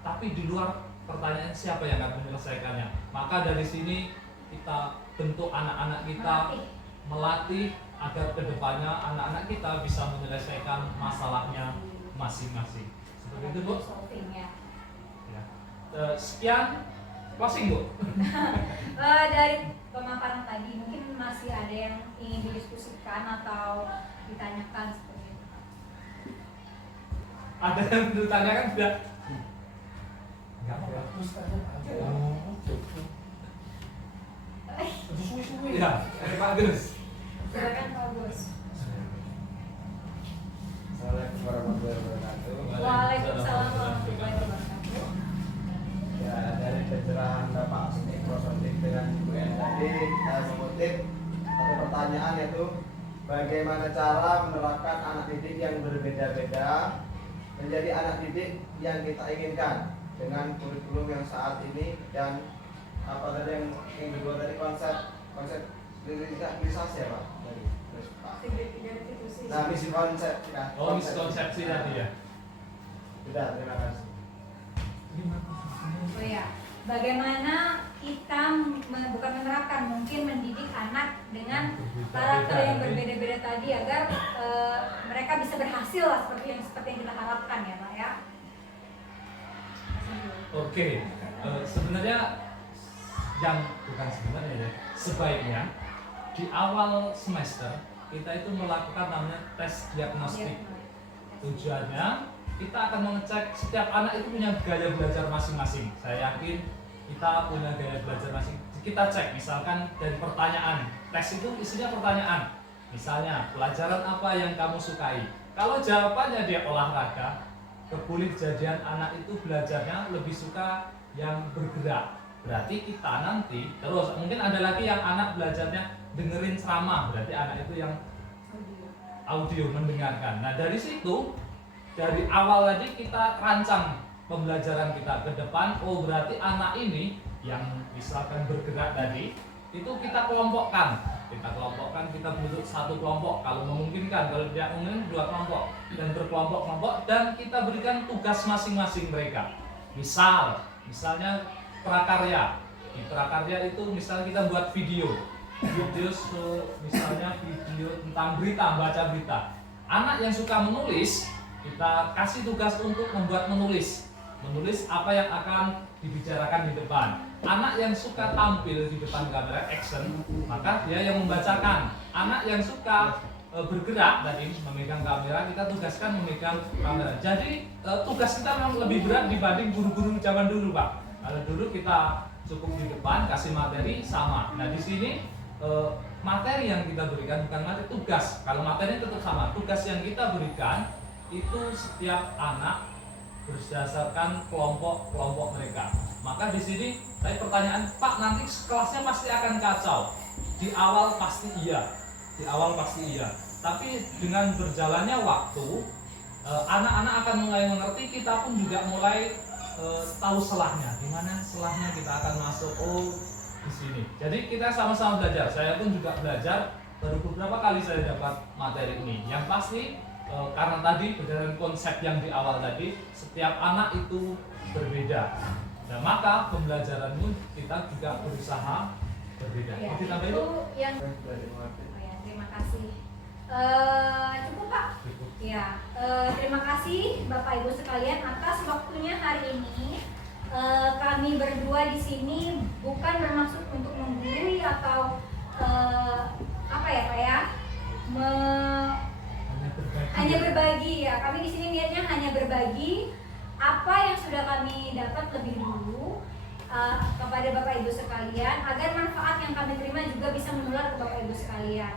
tapi di luar pertanyaan siapa yang akan menyelesaikannya. Maka dari sini kita bentuk anak-anak kita, melatih agar kedepannya anak-anak kita bisa menyelesaikan masalahnya masing-masing. Seperti itu Bu. Ya. Sekian closing Bu. Dari pemaparan tadi mungkin masih ada yang ingin didiskusikan atau ditanyakan seperti itu. Ada yang ditanyakan sudah? Enggak. Ya, Pak Agus. Silakan Pak Gus. Assalamualaikum warahmatullahi wabarakatuh. Waalaikumsalam warahmatullahi wabarakatuh. Ya, dari pencerahan Bapak Sotik dengan Ibu N tadi, saya mengutip satu pertanyaan, yaitu bagaimana cara menerapkan anak didik yang berbeda-beda menjadi anak didik yang kita inginkan dengan kurikulum yang saat ini, dan apa tadi yang kedua tadi, konsep realisasi ya Pak? Nah, misi konsep ya. Oh, miskonsepsi tadi ya. Sudah, terima kasih. Oh ya, bagaimana kita bukan menerapkan, mungkin mendidik anak dengan karakter yang berbeda-beda tadi agar mereka bisa berhasil lah seperti yang kita harapkan ya Pak ya. Oke, sebenarnya sebaiknya di awal semester kita itu melakukan namanya tes diagnostik. Tujuannya kita akan mengecek setiap anak itu punya gaya belajar masing-masing. Saya yakin kita punya gaya belajar masing. Kita cek misalkan dari pertanyaan. Tes itu isinya pertanyaan. Misalnya, pelajaran apa yang kamu sukai? Kalau jawabannya dia olahraga, boleh jadian anak itu belajarnya lebih suka yang bergerak. Berarti kita nanti terus mungkin ada lagi yang anak belajarnya dengerin ceramah, berarti anak itu yang audio mendengarkan. Nah, dari situ dari awal tadi kita rancang pembelajaran kita ke depan. Oh, berarti anak ini yang misalkan bergerak tadi itu kita kelompokkan, kita bentuk satu kelompok kalau memungkinkan, kalau tidak memungkinkan dua kelompok dan berkelompok-kelompok, dan kita berikan tugas masing-masing mereka. Misalnya prakarya. Di prakarya itu misalnya kita buat video misalnya video tentang berita, baca berita. Anak yang suka menulis kita kasih tugas untuk membuat menulis apa yang akan dibicarakan di depan. Anak yang suka tampil di depan kamera action, maka dia yang membacakan. Anak yang suka bergerak tadi memegang kamera, kita tugaskan memegang kamera. Jadi tugas kita memang lebih berat dibanding guru-guru zaman dulu Pak. Kalau dulu kita cukup di depan kasih materi sama. Nah di sini materi yang kita berikan bukan materi, tugas. Kalau materi tetap sama, tugas yang kita berikan itu setiap anak berdasarkan kelompok mereka. Maka di sini tadi pertanyaan, Pak nanti kelasnya pasti akan kacau. Di awal pasti iya. Di awal pasti iya. Tapi dengan berjalannya waktu, anak-anak akan mulai mengerti, kita pun juga mulai tahu selahnya. Gimana selahnya kita akan masuk, oh di sini. Jadi kita sama-sama belajar. Saya pun juga belajar. Baru beberapa kali saya dapat materi ini. Yang pasti karena tadi berdasarkan konsep yang di awal tadi, setiap anak itu berbeda. Nah, maka pembelajaranmu kita juga berusaha berbeda. Ya, Mau ditambahin? itu yang terima kasih. Cukup Pak? Cukup. Ya, terima kasih Bapak Ibu sekalian atas waktunya hari ini. Kami berdua di sini bukan bermaksud untuk menggurui atau apa ya Pak ya, hanya berbagi ya. Kami di sini niatnya hanya berbagi apa yang sudah kami dapat lebih dulu kepada Bapak Ibu sekalian, agar manfaat yang kami terima juga bisa menular ke Bapak Ibu sekalian.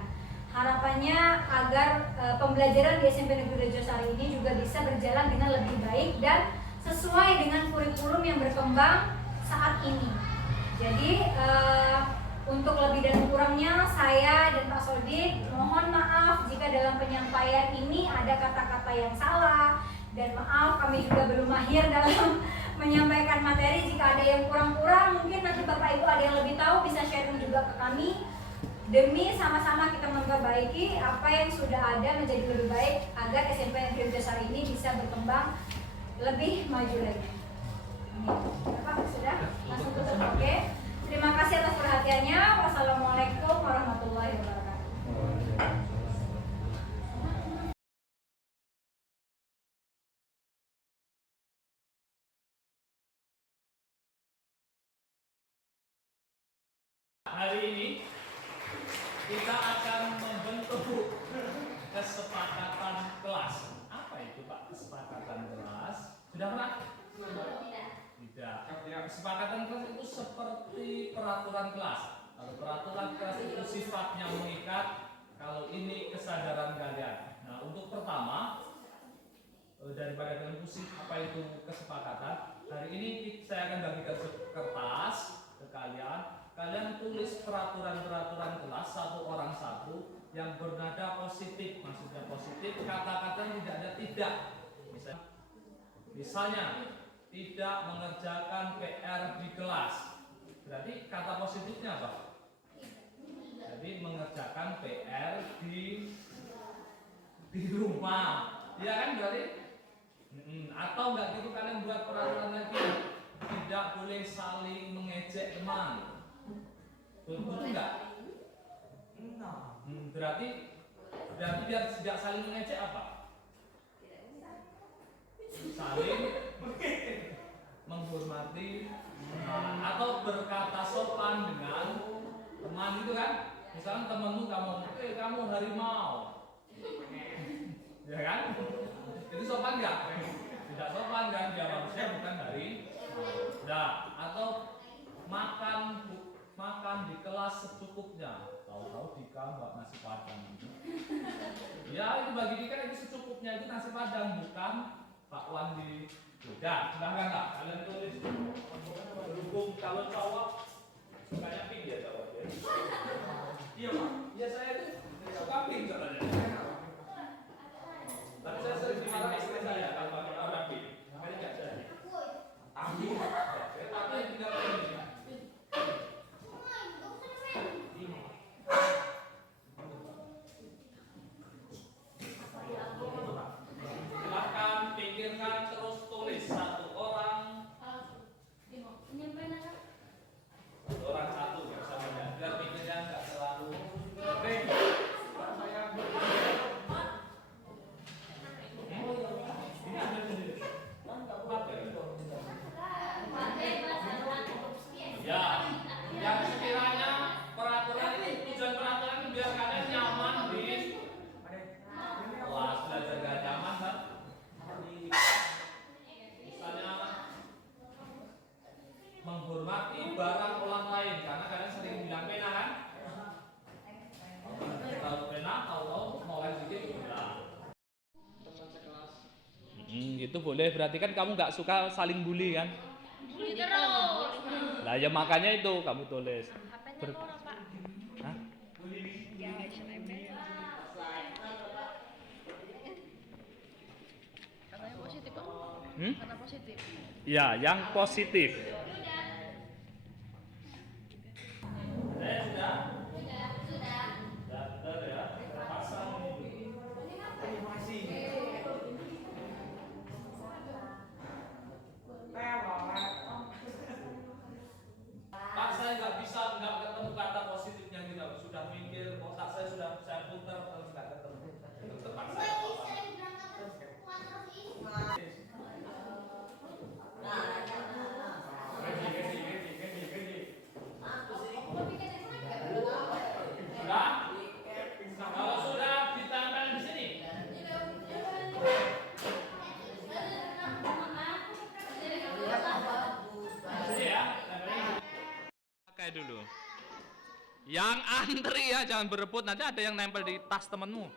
Harapannya agar pembelajaran di SMP Negeri Rejosari ini juga bisa berjalan dengan lebih baik dan sesuai dengan kurikulum yang berkembang saat ini. Jadi untuk lebih dan kurangnya saya dan Pak Sodik mohon maaf jika dalam penyampaian ini ada kata-kata yang salah, dan maaf kami juga belum mahir dalam menyampaikan materi. Jika ada yang kurang-kurang, mungkin nanti Bapak Ibu ada yang lebih tahu bisa sharing juga ke kami, demi sama-sama kita memperbaiki apa yang sudah ada menjadi lebih baik agar SMP Negeri Rejosari ini bisa berkembang lebih maju lagi. Bapak sudah langsung tutup. Oke. Terima kasih atas perhatiannya. Wassalamualaikum warahmatullahi wabarakatuh. Hari ini kita akan membentuk kesepakatan kelas. Apa itu Pak kesepakatan kelas? Sudah pernah? Tidak. Kesepakatan kelas itu seperti peraturan kelas. Kalau peraturan kelas itu sifatnya mengikat, kalau ini kesadaran kalian. Nah, untuk pertama, daripada kalian pusing apa itu kesepakatan, hari ini saya akan bagikan kertas ke kalian. Kalian tulis peraturan-peraturan kelas satu orang satu yang bernada positif, maksudnya positif, kata-kata tidak ada tidak. Misalnya tidak mengerjakan PR di kelas, berarti kata positifnya apa? Jadi mengerjakan PR di rumah, ya kan berarti? Atau enggak gitu kalian buat peraturan lagi, tidak boleh saling mengejek teman. Betul enggak? Berarti biar tidak saling mengejek apa? Saling menghormati atau berkata sopan dengan teman itu kan? Misalnya temanmu kamu harimau, ya kan? Itu sopan nggak? Tidak sopan kan? Dia manusia bukan harimau. Nah, atau makan di kelas secukupnya. Tahu-tahu Dika mbak nasi padang. Ya itu bagi Dika itu secukupnya, itu nasi padang, bukan Pak Wandi. Sudah, silahkan lah kalian tulis. Berhubung kalau cowok sukanya pink ya cowok ya. Iya Pak, iya saya itu suka pink katanya. Tapi saya sering dimarahin istri saya kalau pakai warna pink. Makanya nggak jadi. Tapi tinggal ini. Silakan pikirkan terus tulis satu orang satu bersamanya biar pikirnya nggak selalu kering. Ini ada sendiri. Ya, yang sekiranya peraturan itu tujuan peraturan itu biar kalian nyaman di kelas, belajar gak nyaman kan? Misalnya menghormati barang orang lain karena kalian sering bilang pena kan? Kalau pena, tahu-tahu mulai sedikit udah. Gitu boleh, berarti kan kamu nggak suka saling bully kan? Bully terus. Nah ya makanya itu kamu tulis. HP-nya orang Pak. Hah? Ya, snapnya. Kata positif. Ya, yang positif. Sudah. Daftar ya. Pasang Pak, saya nggak ketemu kata positifnya kita. Sudah mikir, otak saya sudah saya putar terus nggak ketemu. Terpaksa. Sudah? Kalau sudah ditempel di sini. Sini ya. Pakai dulu. Yang antri ya, jangan berebut, nanti ada yang nempel di tas temenmu.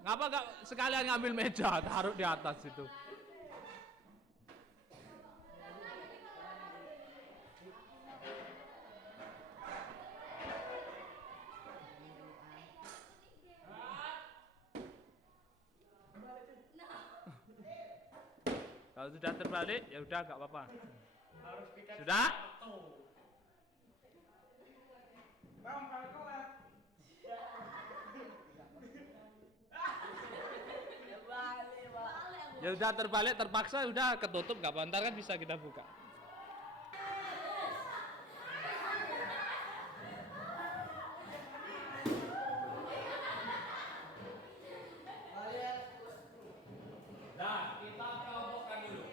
Ngapa gak sekalian ngambil meja, taruh di atas itu. Kalau sudah terbalik, ya udah gak apa-apa. Sudah? Ya udah terbalik, terpaksa udah ketutup, gak apa, ntar kan bisa kita buka. Nah, kita kelompokkan dulu.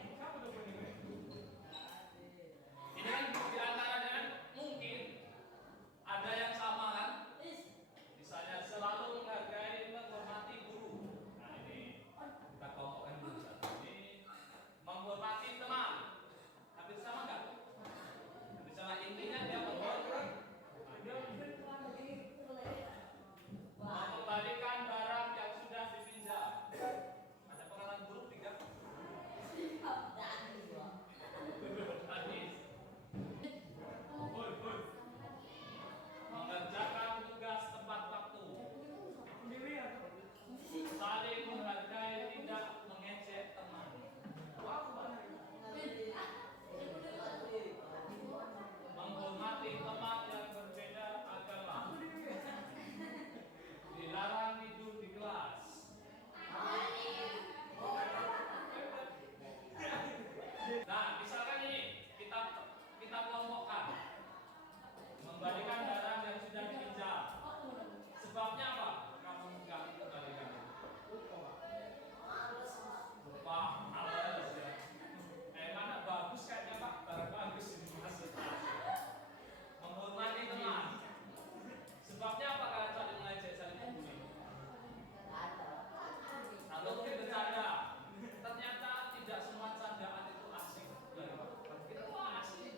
Ini kan diantaranya mungkin ada yang sama kan? Misalnya selalu menghargai, menghormati guru. Nah ini kita kelompokkan dulu. Ini menghormati teman. Hampir sama nggak? Hampir sama, intinya dia menghormati. Mengembalikan barang yang sudah dipinjam. Ada pengalaman buruk tidak? Hadis. Mengerjakan tugas tepat waktu. Saling menghargai, tidak mengejek teman. Menghormati teman yang berbeda agama. Dilarang tidur di kelas. Nah, misalkan ini kita kelompokkan. Mengembalikan barang yang sudah dipinjam. Sebabnya apa? Kamu nggak kembalikan. Lupa, males ya. Mana bagus kayaknya Pak, barang bagus ini maksudnya. Menghormati teman. Sebabnya apa kalau saling mengejek, saling membuli? Atau mungkin bercanda. Ternyata tidak semua candaan itu asik. Kita wah asik.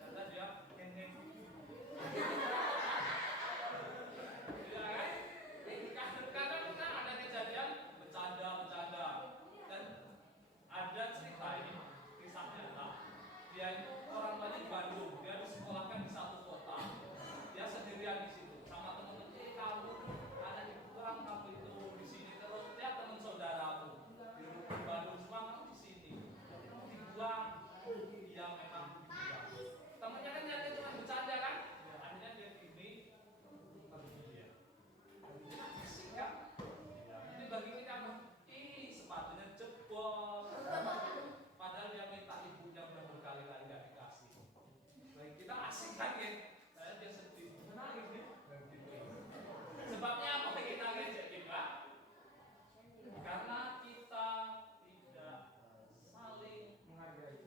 Kata dia neng. Kadang ada kejadian bercanda dan ada cerita ini kisah nyata. Dia itu orang tuanya di Bandung, dia disekolahkan di satu kota. Dia sendirian di situ sama teman-teman. Kamu ada di kurang, kamu itu di sini terus. Dia teman saudaramu di Bandung, semua kamu di sini. Dibuang, dia memang dibuang. Temannya kan nyata cuma bercanda kan? Akhirnya dia gini, dia. Asik kan? Ini bagi kita sepatunya jebol. Padahal dia minta ibunya udah berkali-kali gak dikasih. Baik, kita asik kan ya? Saya dia sedih, menangis nih. Sebabnya apa kita ngejekin Pak? Karena kita tidak saling menghargai.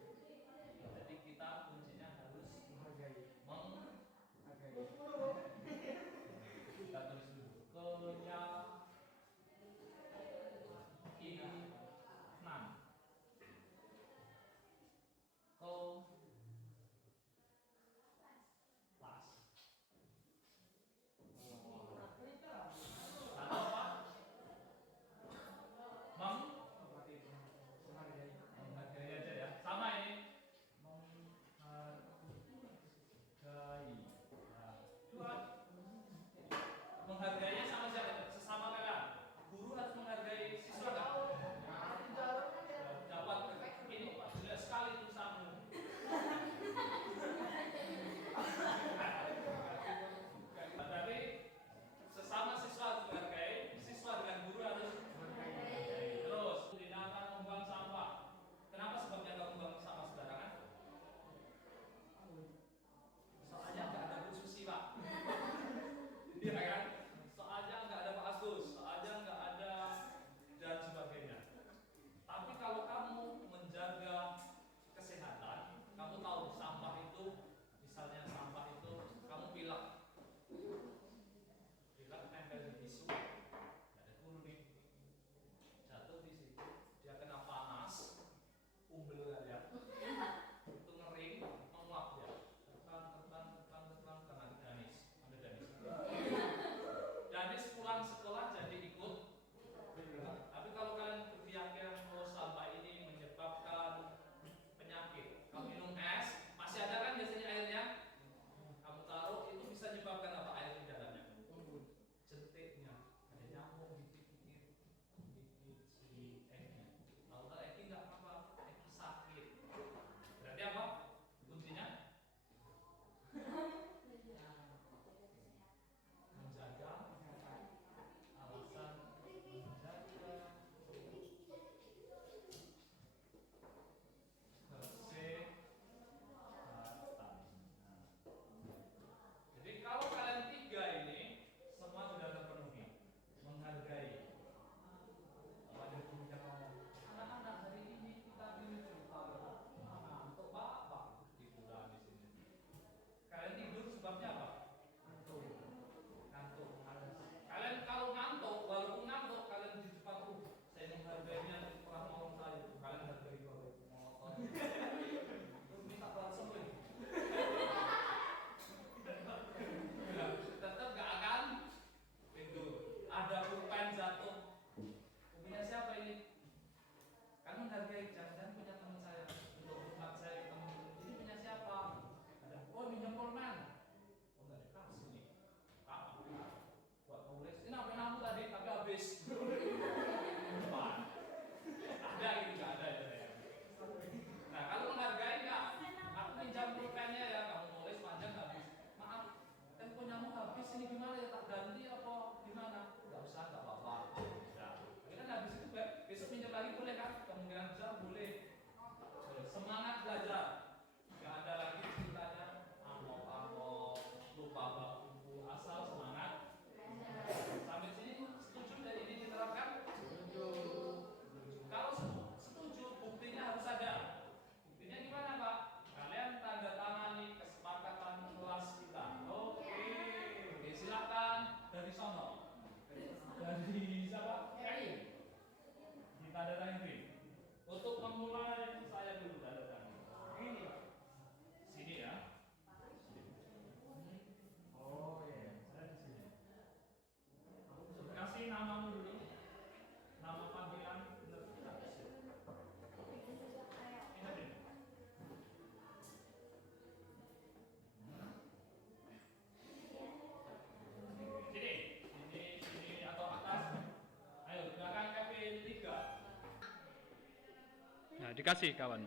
dikasih kawan.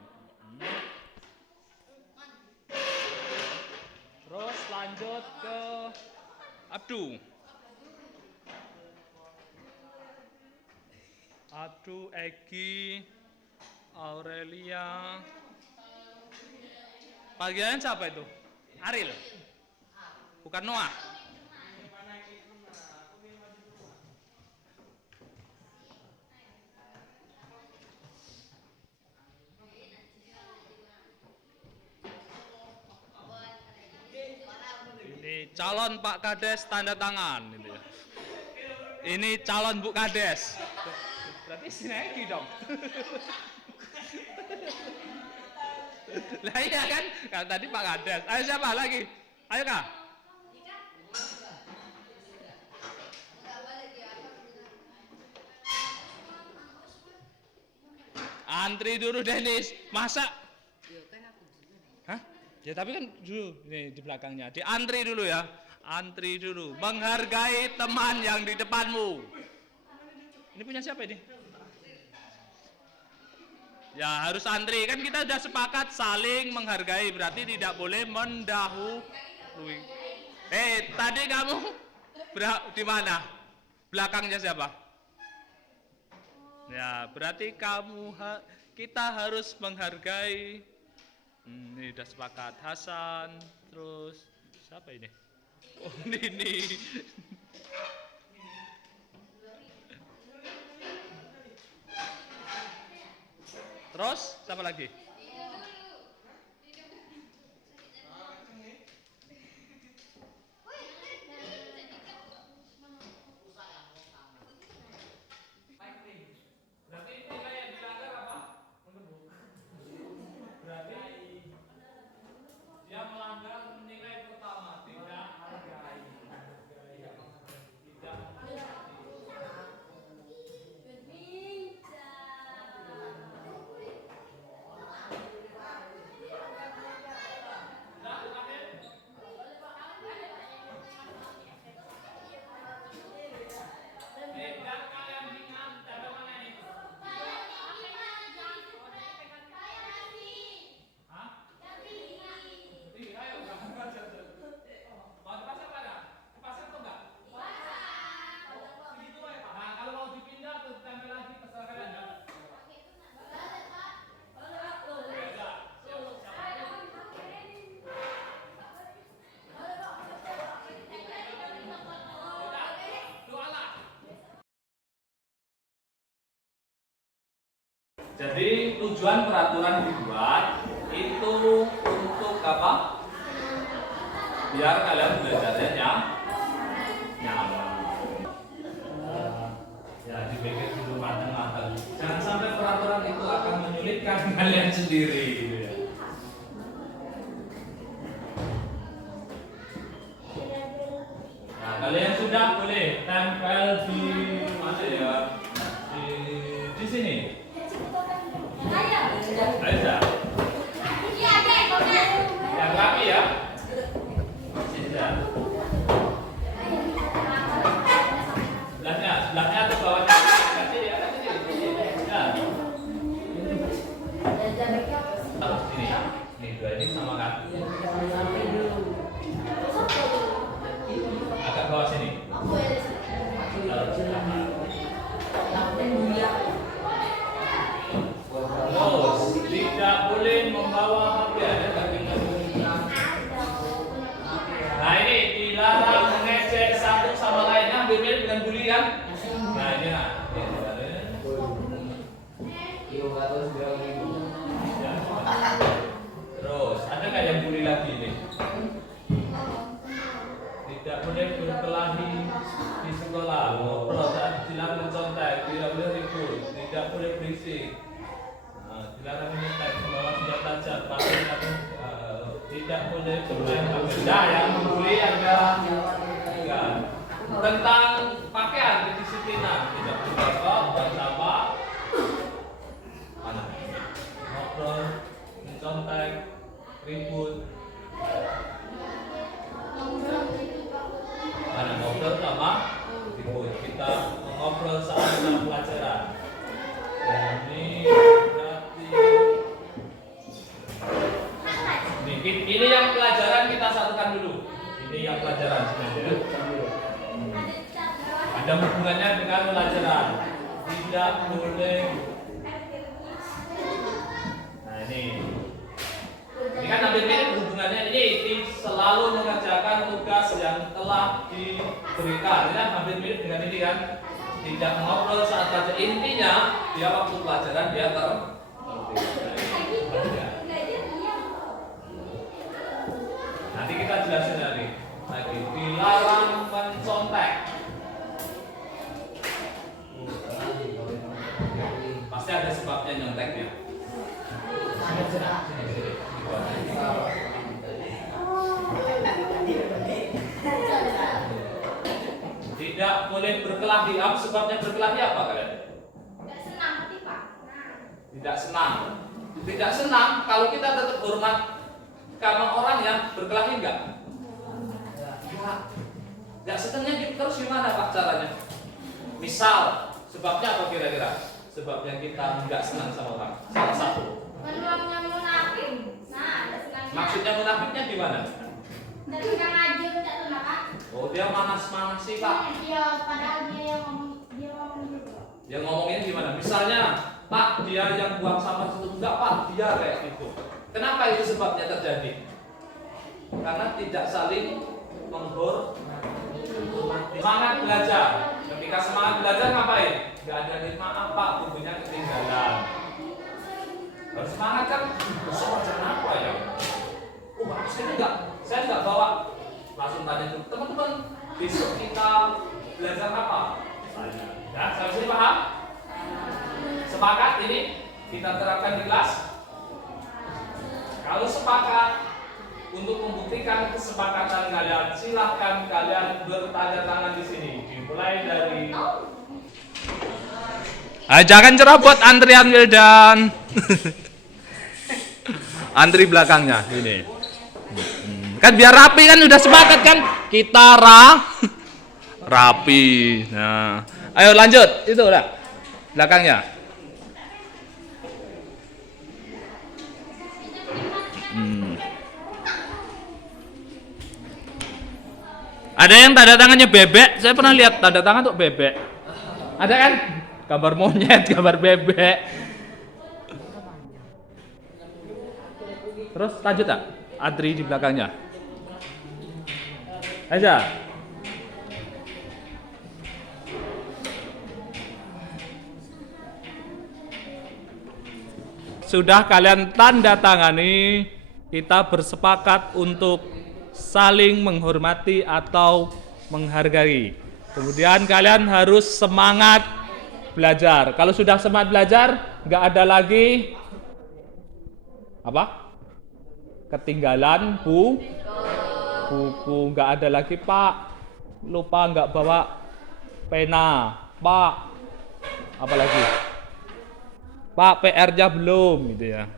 Terus lanjut ke Abdu. Abdu, Egi, Aurelia. Bagian siapa itu? Aril. Bukan Noah. Ini calon Pak Kades tanda tangan gitu ya. Ini calon Bu Kades. Berarti sinergi dong. Lah iya kan? Kan tadi Pak Kades. Ayo siapa lagi? Ayo Kak. Antri dulu Denis. Masa? Hah? Ya tapi kan dulu nih di belakangnya. Diantri dulu ya. Antri dulu. Menghargai teman yang di depanmu. Ini punya siapa ini? Ya harus antri. Kan kita sudah sepakat saling menghargai. Berarti tidak boleh mendahului. Tadi kamu di mana? Belakangnya siapa? Ya berarti kita harus menghargai. Ini udah sepakat. Hasan, terus siapa ini? Oh Nini. Terus siapa lagi? Berarti nilai yang dilanggar apa? Berarti dia melanggar nilai pertama, tidak hargai. Jadi tujuan peraturan dibuat itu untuk apa? Biar kalian belajarnya nyaman. Ya dipikir dulu matang-matang. Jangan sampai peraturan itu akan menyulitkan kalian sendiri. Gitu ya. Nah kalian sudah boleh tempel di mana ya? Di sini. Ayo. Yang rapi ya. Sebelahnya atau bawahnya? Kasih ya, kasih. Ya. Sini. Nih dua ini sama kan? Agak bawah sini. Tidak boleh membawa HP, ada bagian. Nah ini dilarang mengecek satu sama lainnya, mirip dengan bully kan? Nah ini nah. Terus ada nggak yang bully lagi ini? Tidak boleh berkelahi di sekolah, ngobrol saat dilarang mencontek, tidak boleh ribut, tidak boleh berisik. Dilarang menyentak, membawa senjata tajam, tidak boleh bermain benda yang membuli anda. Tentang pakaian kedisiplinan, tidak boleh berkelahi, bersama, ngobrol, mencontek, ribut. Ngobrol sama ribut. Kita ngobrol saat pelajaran. Ini berarti Ini yang pelajaran kita satukan dulu. Ini yang pelajaran sebenarnya. Ada hubungannya dengan pelajaran. Tidak boleh. Nah ini kan hampir mirip hubungannya. Ini selalu mengerjakan tugas yang telah diberikan. Ini kan hampir mirip dengan ini kan. Tidak ngobrol saat belajar. Intinya dia waktu pelajaran dia nanti kita jelasin lagi. Dilarang mencontek. Pasti ada sebabnya nyonteknya. Tidak boleh berkelah diam. Sebabnya berkelahnya apa kalian? Tidak senang. Tidak senang kalau kita tetap hormat karena orang yang berkelahi enggak? Enggak senangnya gitu terus gimana Pak caranya? Misal sebabnya apa kira-kira? Sebabnya kita enggak senang sama orang. Salah satu. Peluangnya munafik. Nah, ada senangnya. Maksudnya munafiknya gimana? Dari yang aja udah tuh Pak. Oh dia manas-manas sih Pak. Iya, padahal dia yang ngomong gitu. Dia ngomongin gimana? Misalnya Pak dia yang buang sampah situ enggak Pak dia kayak gitu. Kenapa itu sebabnya terjadi? Karena tidak saling menghormati. Semangat belajar. Ketika semangat belajar ngapain? Enggak ada nih maaf Pak bukunya ketinggalan. Harus semangat kan? Soal apa ya? Oh saya enggak bawa. Langsung tanya dulu teman-teman besok kita belajar apa? Ya, saya sih paham? Sepakat ini kita terapkan di kelas. Kalau sepakat untuk membuktikan kesepakatan kalian, silahkan kalian bertanda tangan di sini. Dimulai dari. Jangan cerobot antrian Wildan. Antri belakangnya ini. Kan biar rapi kan udah sepakat kan? Kita rapi. Nah, ayo lanjut. Itu udah belakangnya. Ada yang tanda tangannya bebek. Saya pernah lihat tanda tangan tuh bebek. Ada kan? Gambar monyet, gambar bebek. Terus lanjut tak? Adri di belakangnya. Aja. Sudah kalian tanda tangani, kita bersepakat untuk saling menghormati atau menghargai. Kemudian kalian harus semangat belajar. Kalau sudah semangat belajar, nggak ada lagi apa? Ketinggalan buku, nggak ada lagi Pak. Lupa nggak bawa pena, Pak. Apalagi? Pak PR-nya belum gitu ya.